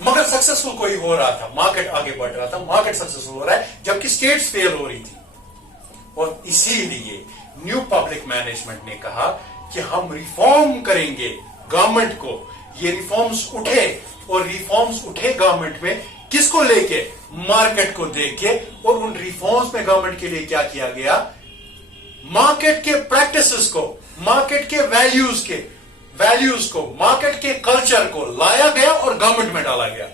मगर सक्सेसफुल कोई हो रहा था, मार्केट आगे बढ़ रहा था, मार्केट सक्सेसफुल हो रहा है, जबकि स्टेट्स फेल हो रही थी. और इसीलिए न्यू पब्लिक मैनेजमेंट ने कहा कि हम रिफॉर्म करेंगे गवर्नमेंट को. ये रिफॉर्म्स उठे, और रिफॉर्म्स उठे गवर्नमेंट में किसको लेके? मार्केट को देख के. और उन रिफॉर्म्स में गवर्नमेंट के लिए क्या किया गया? मार्केट के प्रैक्टिसेस को, मार्केट के वैल्यूज को, मार्केट के कल्चर को लाया गया और गवर्नमेंट में डाला गया.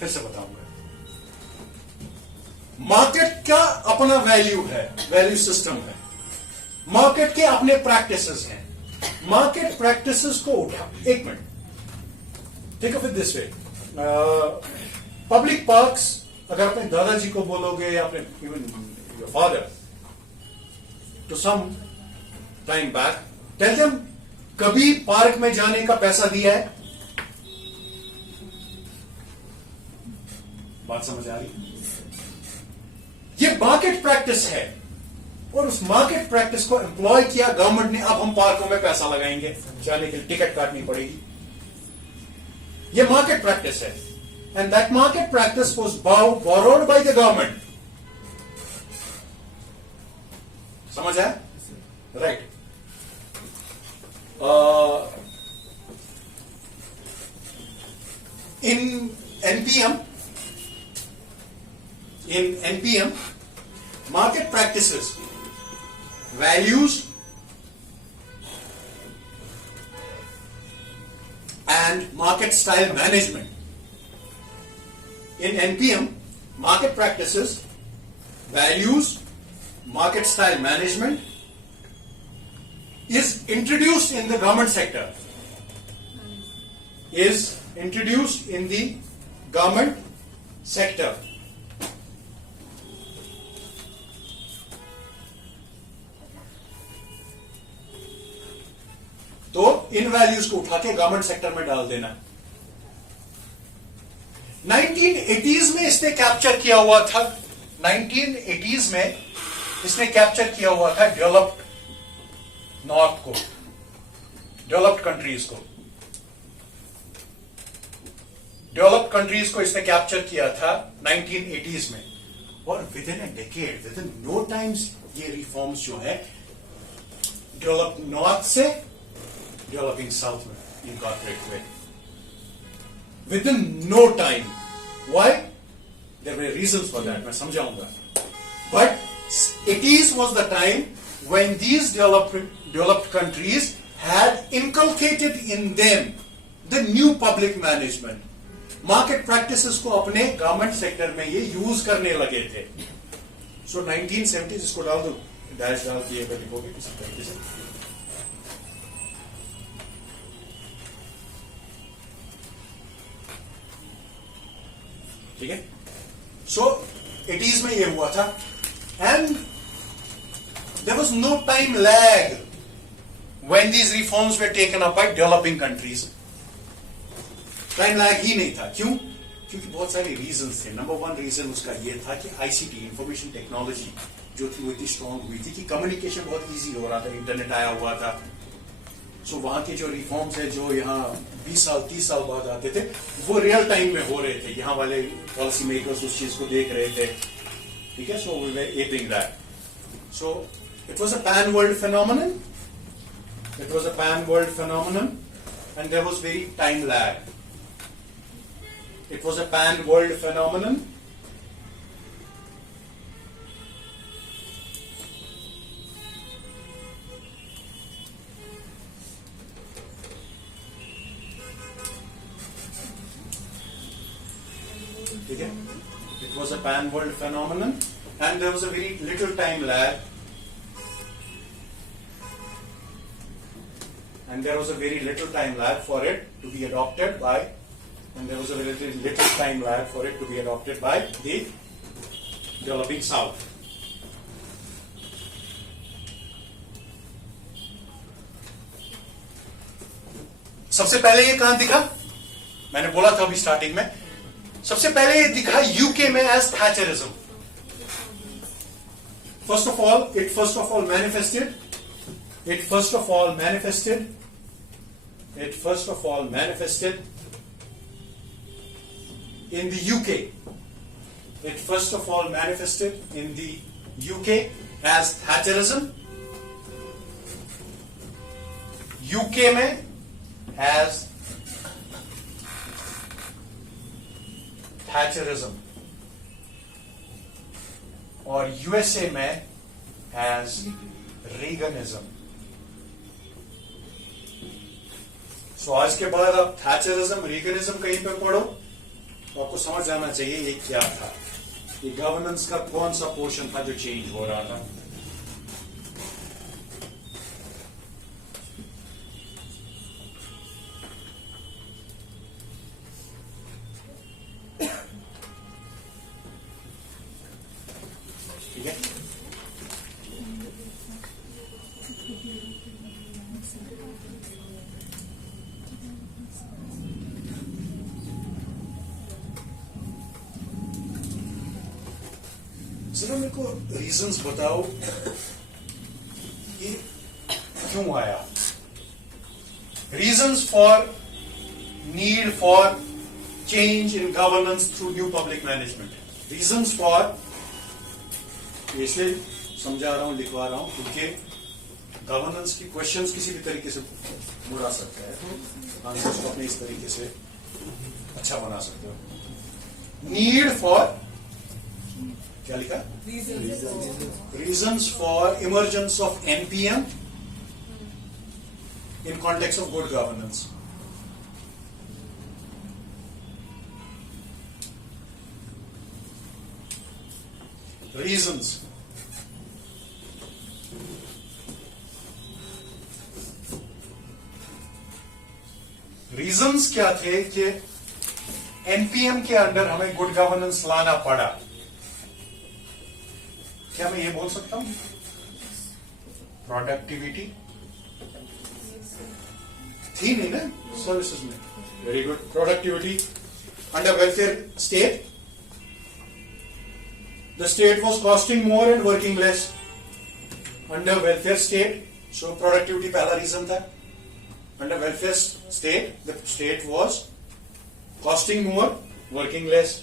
फिर से बताऊंगा. मार्केट का अपना वैल्यू है, वैल्यू सिस्टम है. मार्केट के अपने प्रैक्टिसेस हैं. मार्केट प्रैक्टिसेस को उठा. एक minute, think of it this way. Public parks, अगर अपने दादाजी को बोलोगे या अपने even your father to some time back, tell them कभी पार्क में जाने का पैसा दिया है? बात समझ आ रही? ये मार्केट प्रैक्टिस है, और उस मार्केट प्रैक्टिस को एम्प्लॉय किया गवर्नमेंट ने. अब हम पार्कों में पैसा लगाएंगे, जाने के लिए टिकट काटनी पड़ेगी. ये मार्केट प्रैक्टिस है. And that market practice was borrowed by the government. समझ आया? Right. in NPM, market practices, values, and market style management. In NPM, market practices, values, market style management is introduced in the government sector. Is introduced in the government sector. तो इन values को उठा के government sector में डाल देना. 1980s में इसने capture किया हुआ था, 1980s में इसने कैप्चर किया हुआ था डेवलप्ड नॉर्थ को, डेवलप्ड कंट्रीज को, डेवलप्ड कंट्रीज को इसने कैप्चर किया था 1980s में, और within a decade, within no times ये रिफॉर्म्स जो है डेवलप्ड नॉर्थ से डेवलपिंग साउथ में इनकॉर्पोरेट हुए, within no time. Why? There were reasons for that, मैं समझाऊंगा. But 80s was the time when these developed countries had inculcated in them the new public management. Market practices को अपने government sector में ये use करने लगे थे. सो 1970s, इसको डाल दो, डैश डाल दिए अगर लिखोगे किसी तरीके से. ठीक है. सो 80s में ये हुआ था, and there was no time lag when these reforms were taken up by developing countries. Time lag ही नहीं था. क्यों? क्योंकि बहुत सारे रीजंस थे. नंबर वन रीजन उसका ये था कि आईसीटी, इंफॉर्मेशन टेक्नोलॉजी जो थी वो इतनी स्ट्रांग हुई थी कि कम्युनिकेशन बहुत इजी हो रहा था, इंटरनेट आया हुआ था. सो वहां के जो रिफॉर्म्स है जो यहाँ 20 साल 30 साल बाद आते थे, वो रियल टाइम में हो रहे थे. यहाँ वाले पॉलिसी मेकर्स उस चीज को देख रहे थे. ठीक है. So we were aping that. So it was a pan world phenomenon. It was a pan world phenomenon, and there was very time lag. It was a pan world phenomenon. Okay? It was a pan world phenomenon, and there was a very little time lag. And there was a very little time lag for it to be adopted by, and there was a very little time lag for it to be adopted by the developing South. सबसे पहले ये कहां दिखा? मैंने बोला था अभी starting में, सबसे पहले ये दिखा यूके में as थैचरिज्म. First of all manifested in the UK. It first of all manifested in the UK as Thatcherism. UK में as Thatcherism और USA में as Reaganism. So आज के बाद आप थैचरिज्म, रीगनिज्म कहीं पे पढ़ो तो आपको समझ जाना चाहिए ये क्या था. ये गवर्नेंस का कौन सा पोर्शन था जो चेंज हो रहा था. ठीक है. जरा मेरे को रीजंस बताओ ये क्यों आया. Reasons for need for change in governance through new public management. Reasons for, इसलिए समझा रहा हूं, लिखवा रहा हूं, क्योंकि गवर्नेंस की क्वेश्चंस किसी भी तरीके से मुड़ा सकता है, तो आंसर्स को अपने इस तरीके से अच्छा बना सकते हो. नीड फॉर, क्या लिखा? Reasons for emergence of NPM in context of good governance. Reasons, reasons क्या थे कि एनपीएम के अंडर हमें गुड गवर्नेंस लाना पड़ा. क्या मैं ये बोल सकता हूं? प्रोडक्टिविटी थी नहीं ना सर्विसेज में. Very good. Productivity, under welfare state, the state was costing more and working less. Under welfare state, so productivity पहला reason था. Under welfare state, the state was costing more, working less.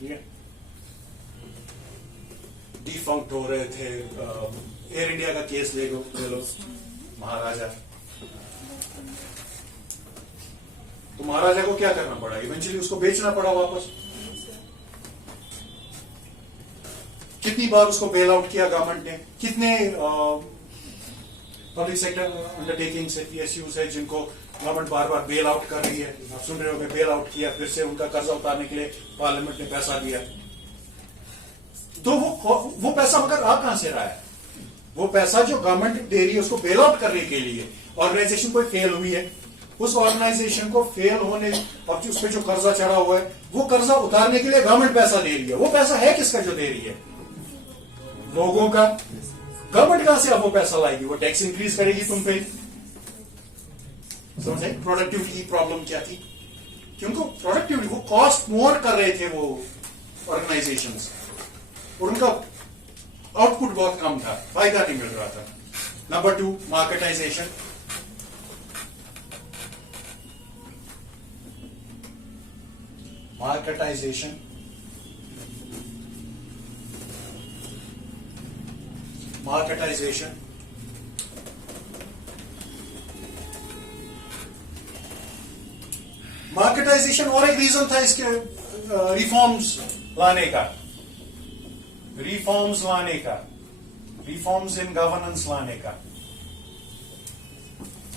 ठीक है. Defunct हो रहे थे. Air India का case ले लो, महाराजा. तो महाराजा को क्या करना पड़ा? इवेंचुअली उसको बेचना पड़ा वापस. कितनी बार उसको बेल आउट किया गवर्नमेंट ने? कितने पब्लिक सेक्टर अंडरटेकिंग्स है, पीएसयूज है, जिनको गवर्नमेंट बार बार बेल आउट कर रही है. आप सुन रहे हो, बेल आउट किया, फिर से उनका कर्जा उतारने के लिए पार्लियामेंट ने पैसा दिया. तो वो पैसा मगर आ कहां से रहा है? वो पैसा जो गवर्नमेंट दे रही है उसको बेल आउट करने के लिए. ऑर्गेनाइजेशन कोई फेल हुई है, उस ऑर्गेनाइजेशन को फेल होने और उस पर जो कर्जा चढ़ा हुआ है, वो कर्जा उतारने के लिए गवर्नमेंट पैसा दे रही है. वो पैसा है किसका जो दे रही है? लोगों का. गवर्नमेंट कहां से अब वो पैसा लाएगी? वो टैक्स इंक्रीज करेगी तुम पे. समझे प्रोडक्टिविटी की प्रॉब्लम क्या थी? क्योंकि प्रोडक्टिविटी, वो कॉस्ट मोर कर रहे थे वो ऑर्गेनाइजेशंस, और उनका आउटपुट बहुत कम था, फायदा नहीं मिल रहा था. Number 2, marketisation. मार्केटाइजेशन मार्केटाइजेशन और एक रीजन था इसके रिफॉर्म्स लाने का. रिफॉर्म्स इन गवर्नेंस लाने का.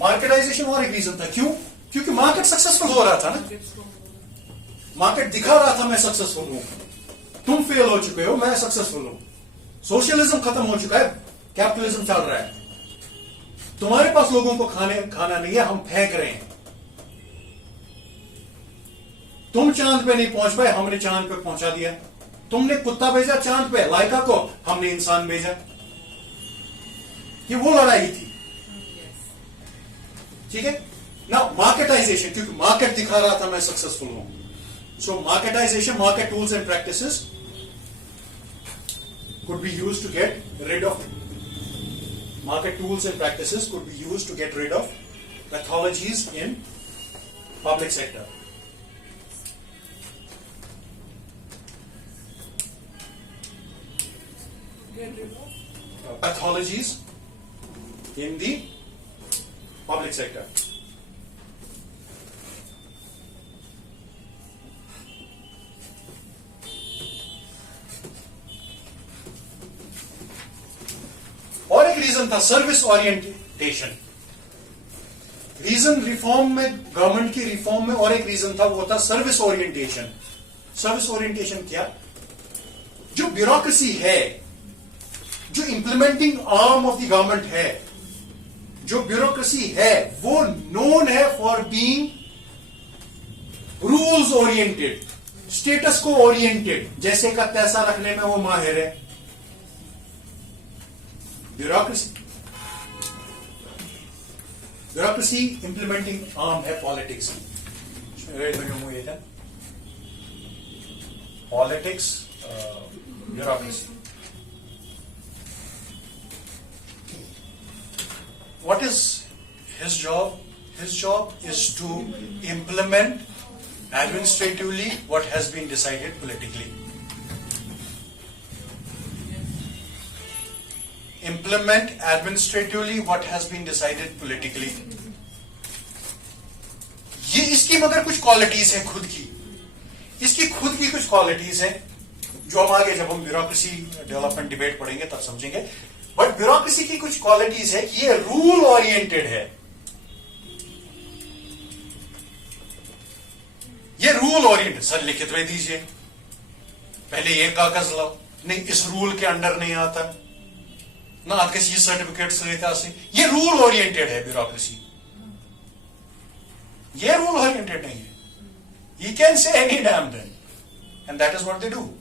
मार्केटाइजेशन और एक रीजन था. क्यों? क्योंकि मार्केट सक्सेसफुल हो रहा था ना. मार्केट दिखा रहा था मैं सक्सेसफुल हूं, तुम फेल हो चुके हो, मैं सक्सेसफुल हूं. सोशलिज्म खत्म हो चुका है, कैपिटलिज्म चल रहा है. तुम्हारे पास लोगों को खाना नहीं है, हम फेंक रहे हैं. तुम चांद पे नहीं पहुंच पाए, हमने चांद पे पहुंचा दिया. तुमने कुत्ता भेजा चांद पे, लाइका को, हमने इंसान भेजा. ये वो लड़ाई थी. ठीक है ना. मार्केटाइजेशन, क्योंकि मार्केट दिखा रहा था मैं सक्सेसफुल हूं. So marketization, market tools and practices could be used to get rid of pathologies in public sector. Pathologies in the public sector. और एक रीजन था सर्विस ओरिएंटेशन. रीजन रिफॉर्म में, गवर्नमेंट की रिफॉर्म में और एक रीजन था, वो था सर्विस ओरिएंटेशन. सर्विस ओरिएंटेशन क्या? जो ब्यूरोक्रेसी है, जो implementing arm of the government है, जो ब्यूरोक्रेसी है, वो नोन है for being rules oriented, status को ओरिएंटेड. जैसे का तैसा रखने में वो माहिर है. ब्यूरोक्रेसी इंप्लीमेंटिंग आर्म है politics. Politics, bureaucracy. What is his job? His job is to implement administratively what has been decided politically. Implement administratively what has been decided politically. ये इसकी मगर कुछ क्वालिटीज है खुद की. इसकी खुद की कुछ क्वालिटीज है जो हम आगे जब हम ब्यूरोक्रेसी डेवलपमेंट डिबेट पढ़ेंगे तब समझेंगे. बट ब्यूरोक्रेसी की कुछ क्वालिटीज है कि ये रूल ओरिएंटेड है. ये रूल ओरिएंटेड. सर लिखित में दीजिए, पहले ये कागज लाओ, नहीं इस रूल के अंडर नहीं आता ना, आपके ये सर्टिफिकेट लेता से. ये रूल ओरिएंटेड है ब्यूरोक्रेसी. ये रूल ओरिएंटेड नहीं है. You can say any damn thing, and that is what they do.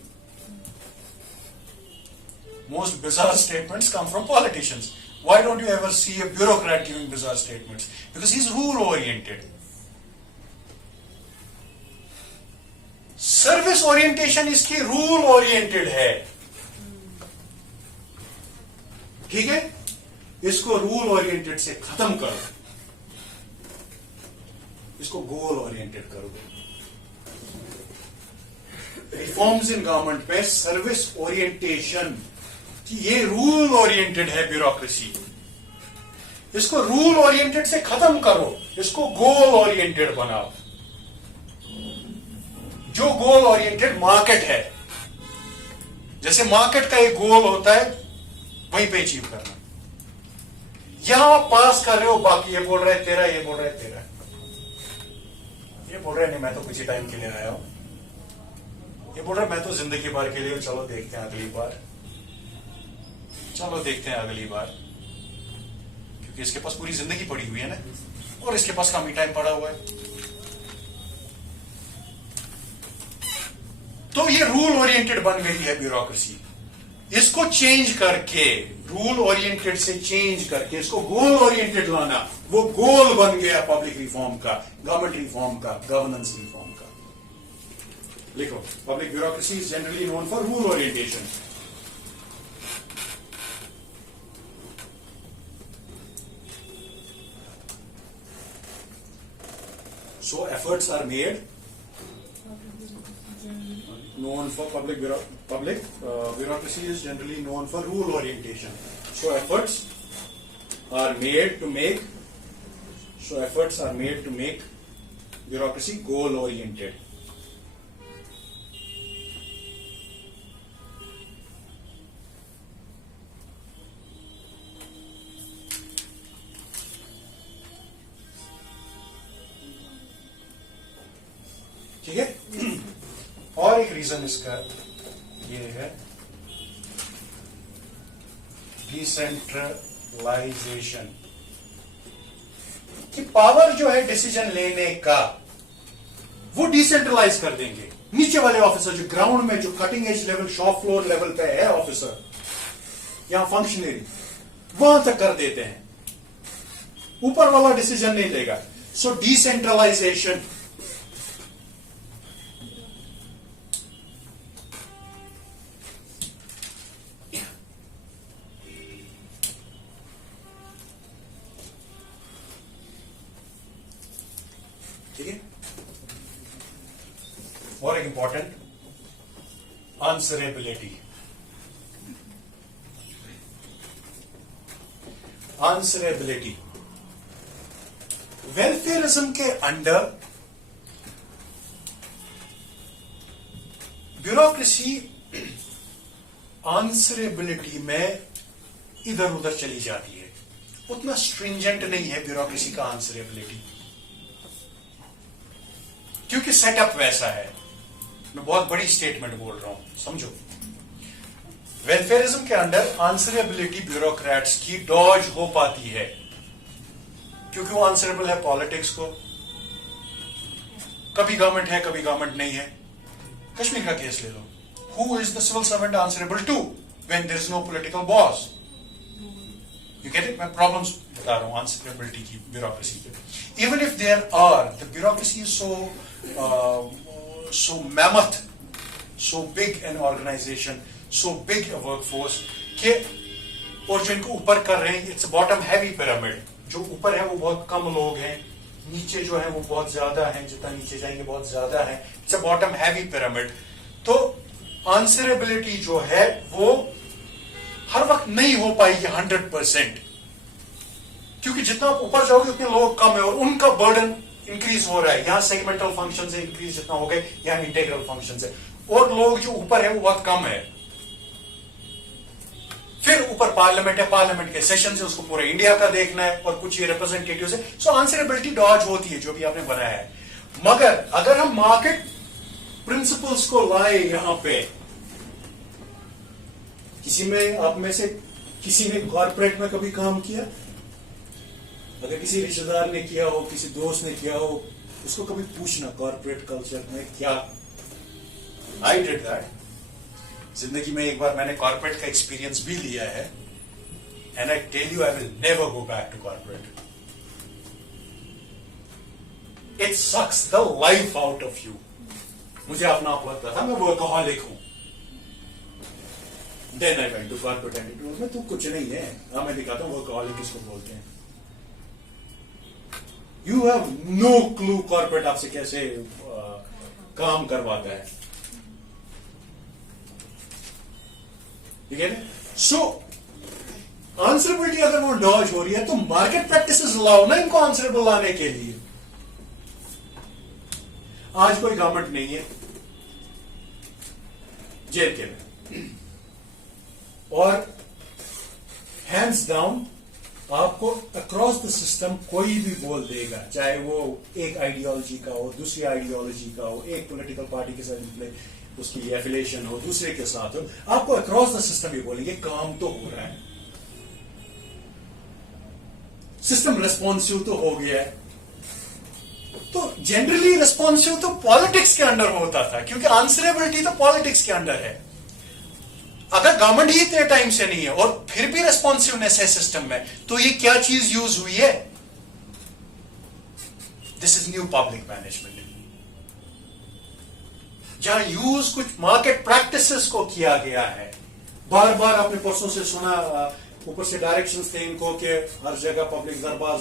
Most bizarre statements come from politicians. Why don't you ever see a bureaucrat giving bizarre statements? Because he's rule oriented. Service orientation इसकी rule oriented है. ठीक है, इसको rule oriented से खत्म करो, इसको goal oriented करो. रिफॉर्म्स इन गवर्नमेंट में सर्विस ओरिएंटेशन कि ये रूल ओरिएंटेड है ब्यूरोक्रेसी, इसको रूल ओरिएंटेड से खत्म करो, इसको गोल ओरिएंटेड बनाओ. जो गोल ओरिएंटेड मार्केट है, जैसे मार्केट का एक गोल होता है वहीं पे अचीव करना. यहां आप पास कर रहे हो, बाकी ये बोल रहा है तेरा, ये बोल रहा है तेरा, ये बोल रहा है नहीं मैं तो कुछ ही टाइम के लिए आया हूं, ये बोल रहा है मैं तो जिंदगी भर के लिए हूं, चलो देखते हैं अगली बार, चलो देखते हैं अगली बार, क्योंकि इसके पास पूरी जिंदगी पड़ी हुई है ना, और इसके पास कम ही टाइम पड़ा हुआ है. तो ये रूल ओरिएंटेड बन गई है ब्यूरोक्रेसी. इसको चेंज करके, रूल ओरिएंटेड से चेंज करके इसको गोल ओरिएंटेड लाना, वो गोल बन गया पब्लिक रिफॉर्म का, गवर्नमेंट रिफॉर्म का, गवर्नेंस रिफॉर्म का. लिखो, public bureaucracy is generally known for rule orientation. So efforts are made known for bureaucracy is generally known for rule orientation. So efforts are made to make bureaucracy goal oriented. ठीक है. और एक reason इसका ये है decentralisation, कि power जो है डिसीजन लेने का वो डिसेंट्रलाइज कर देंगे. नीचे वाले ऑफिसर जो ग्राउंड में, जो cutting edge level, shop floor level पे है ऑफिसर, यहां फंक्शनरी, वहां तक कर देते हैं, ऊपर वाला डिसीजन नहीं लेगा. सो डिसेंट्रलाइजेशन. ठीक है. और एक इंपॉर्टेंट, आंसरेबिलिटी. आंसरेबिलिटी वेलफेयरिज्म के अंडर ब्यूरोक्रेसी आंसरेबिलिटी में इधर उधर चली जाती है. उतना स्ट्रिंजेंट नहीं है ब्यूरोक्रेसी का आंसरेबिलिटी, क्योंकि सेटअप वैसा है. मैं बहुत बड़ी स्टेटमेंट बोल रहा हूं, समझो. वेलफेयरिज्म के अंडर आंसरेबिलिटी ब्यूरोक्रेट्स की डॉज हो पाती है, क्योंकि वो आंसरेबल है पॉलिटिक्स को. कभी गवर्नमेंट है, कभी गवर्नमेंट नहीं है. कश्मीर का केस ले लो. Who is the civil servant answerable to when there is no political boss? You get it? मैं प्रॉब्लम्स बता रहा हूं आंसरेबिलिटी की ब्यूरोक्रेसी के. Even if there are, the bureaucracy is so mammoth, so big an organization, so big a workforce, कि और जो इनको ऊपर कर रहे हैं, it's a bottom heavy pyramid. जो ऊपर है वो बहुत कम लोग हैं, नीचे जो है वो बहुत ज्यादा हैं, जितना नीचे जाएंगे बहुत ज्यादा है. It's a bottom heavy pyramid. तो answerability जो है वो हर वक्त नहीं हो पाएगी 100%, क्योंकि जितना आप ऊपर जाओगे उतने लोग कम है और उनका बर्डन इंक्रीज हो रहा है. यहां सेगमेंटल फंक्शन से इंक्रीज जितना हो गए, यहां इंटीग्रल फंक्शन से, और लोग जो ऊपर है वो बहुत कम है. फिर ऊपर पार्लियामेंट है, पार्लियामेंट के सेशन से उसको पूरे इंडिया का देखना है, और कुछ ये रिप्रेजेंटेटिव है. सो आंसरेबिलिटी डॉज होती है जो भी आपने बनाया है. मगर अगर हम मार्केट प्रिंसिपल्स को लाए यहां पे, किसी में आप में से किसी ने कॉर्पोरेट में कभी काम किया? अगर किसी रिश्तेदार ने किया हो, किसी दोस्त ने किया हो, उसको कभी पूछना कॉर्पोरेट कल्चर में क्या. I did that. जिंदगी में एक बार मैंने कॉर्पोरेट का एक्सपीरियंस भी लिया है. And I tell you, I will never go back to corporate. It sucks the life out of you. मुझे अपना आप लगता था मैं वर्कहॉलिक हूं. Then I went to corporate and it was मैं तू कुछ नहीं है. मैं दिखाता हूं वर्कहॉलिक किसको बोलते हैं. You have no clue corporate आपसे कैसे काम करवाता है. ठीक है ना? So आंसरेबिलिटी अगर वो डॉज हो रही है तो मार्केट प्रैक्टिसेस लाओ ना इनको आंसरेबल लाने के लिए. आज कोई गवर्नमेंट नहीं है जेल के में और हैंड्स डाउन आपको अक्रॉस द सिस्टम कोई भी बोल देगा, चाहे वो एक आइडियोलॉजी का हो, दूसरी आइडियोलॉजी का हो, एक पॉलिटिकल पार्टी के साथ उसकी एफिलिएशन हो, दूसरे के साथ हो, आपको अक्रॉस द सिस्टम ही बोलेंगे काम तो हो रहा है, सिस्टम रिस्पॉन्सिव तो हो गया है. तो जनरली रिस्पॉन्सिव तो पॉलिटिक्स के अंडर होता था क्योंकि आंसरेबिलिटी तो पॉलिटिक्स के अंडर है. अगर गवर्नमेंट ही इतने टाइम से नहीं है और फिर भी रिस्पॉन्सिवनेस है सिस्टम में, तो ये क्या चीज यूज हुई है? This is new public management, जहां यूज कुछ मार्केट प्रैक्टिसेस को किया गया है. बार बार आपने परसों से सुना, ऊपर से डायरेक्शंस थे इनको कि हर जगह पब्लिक दरबार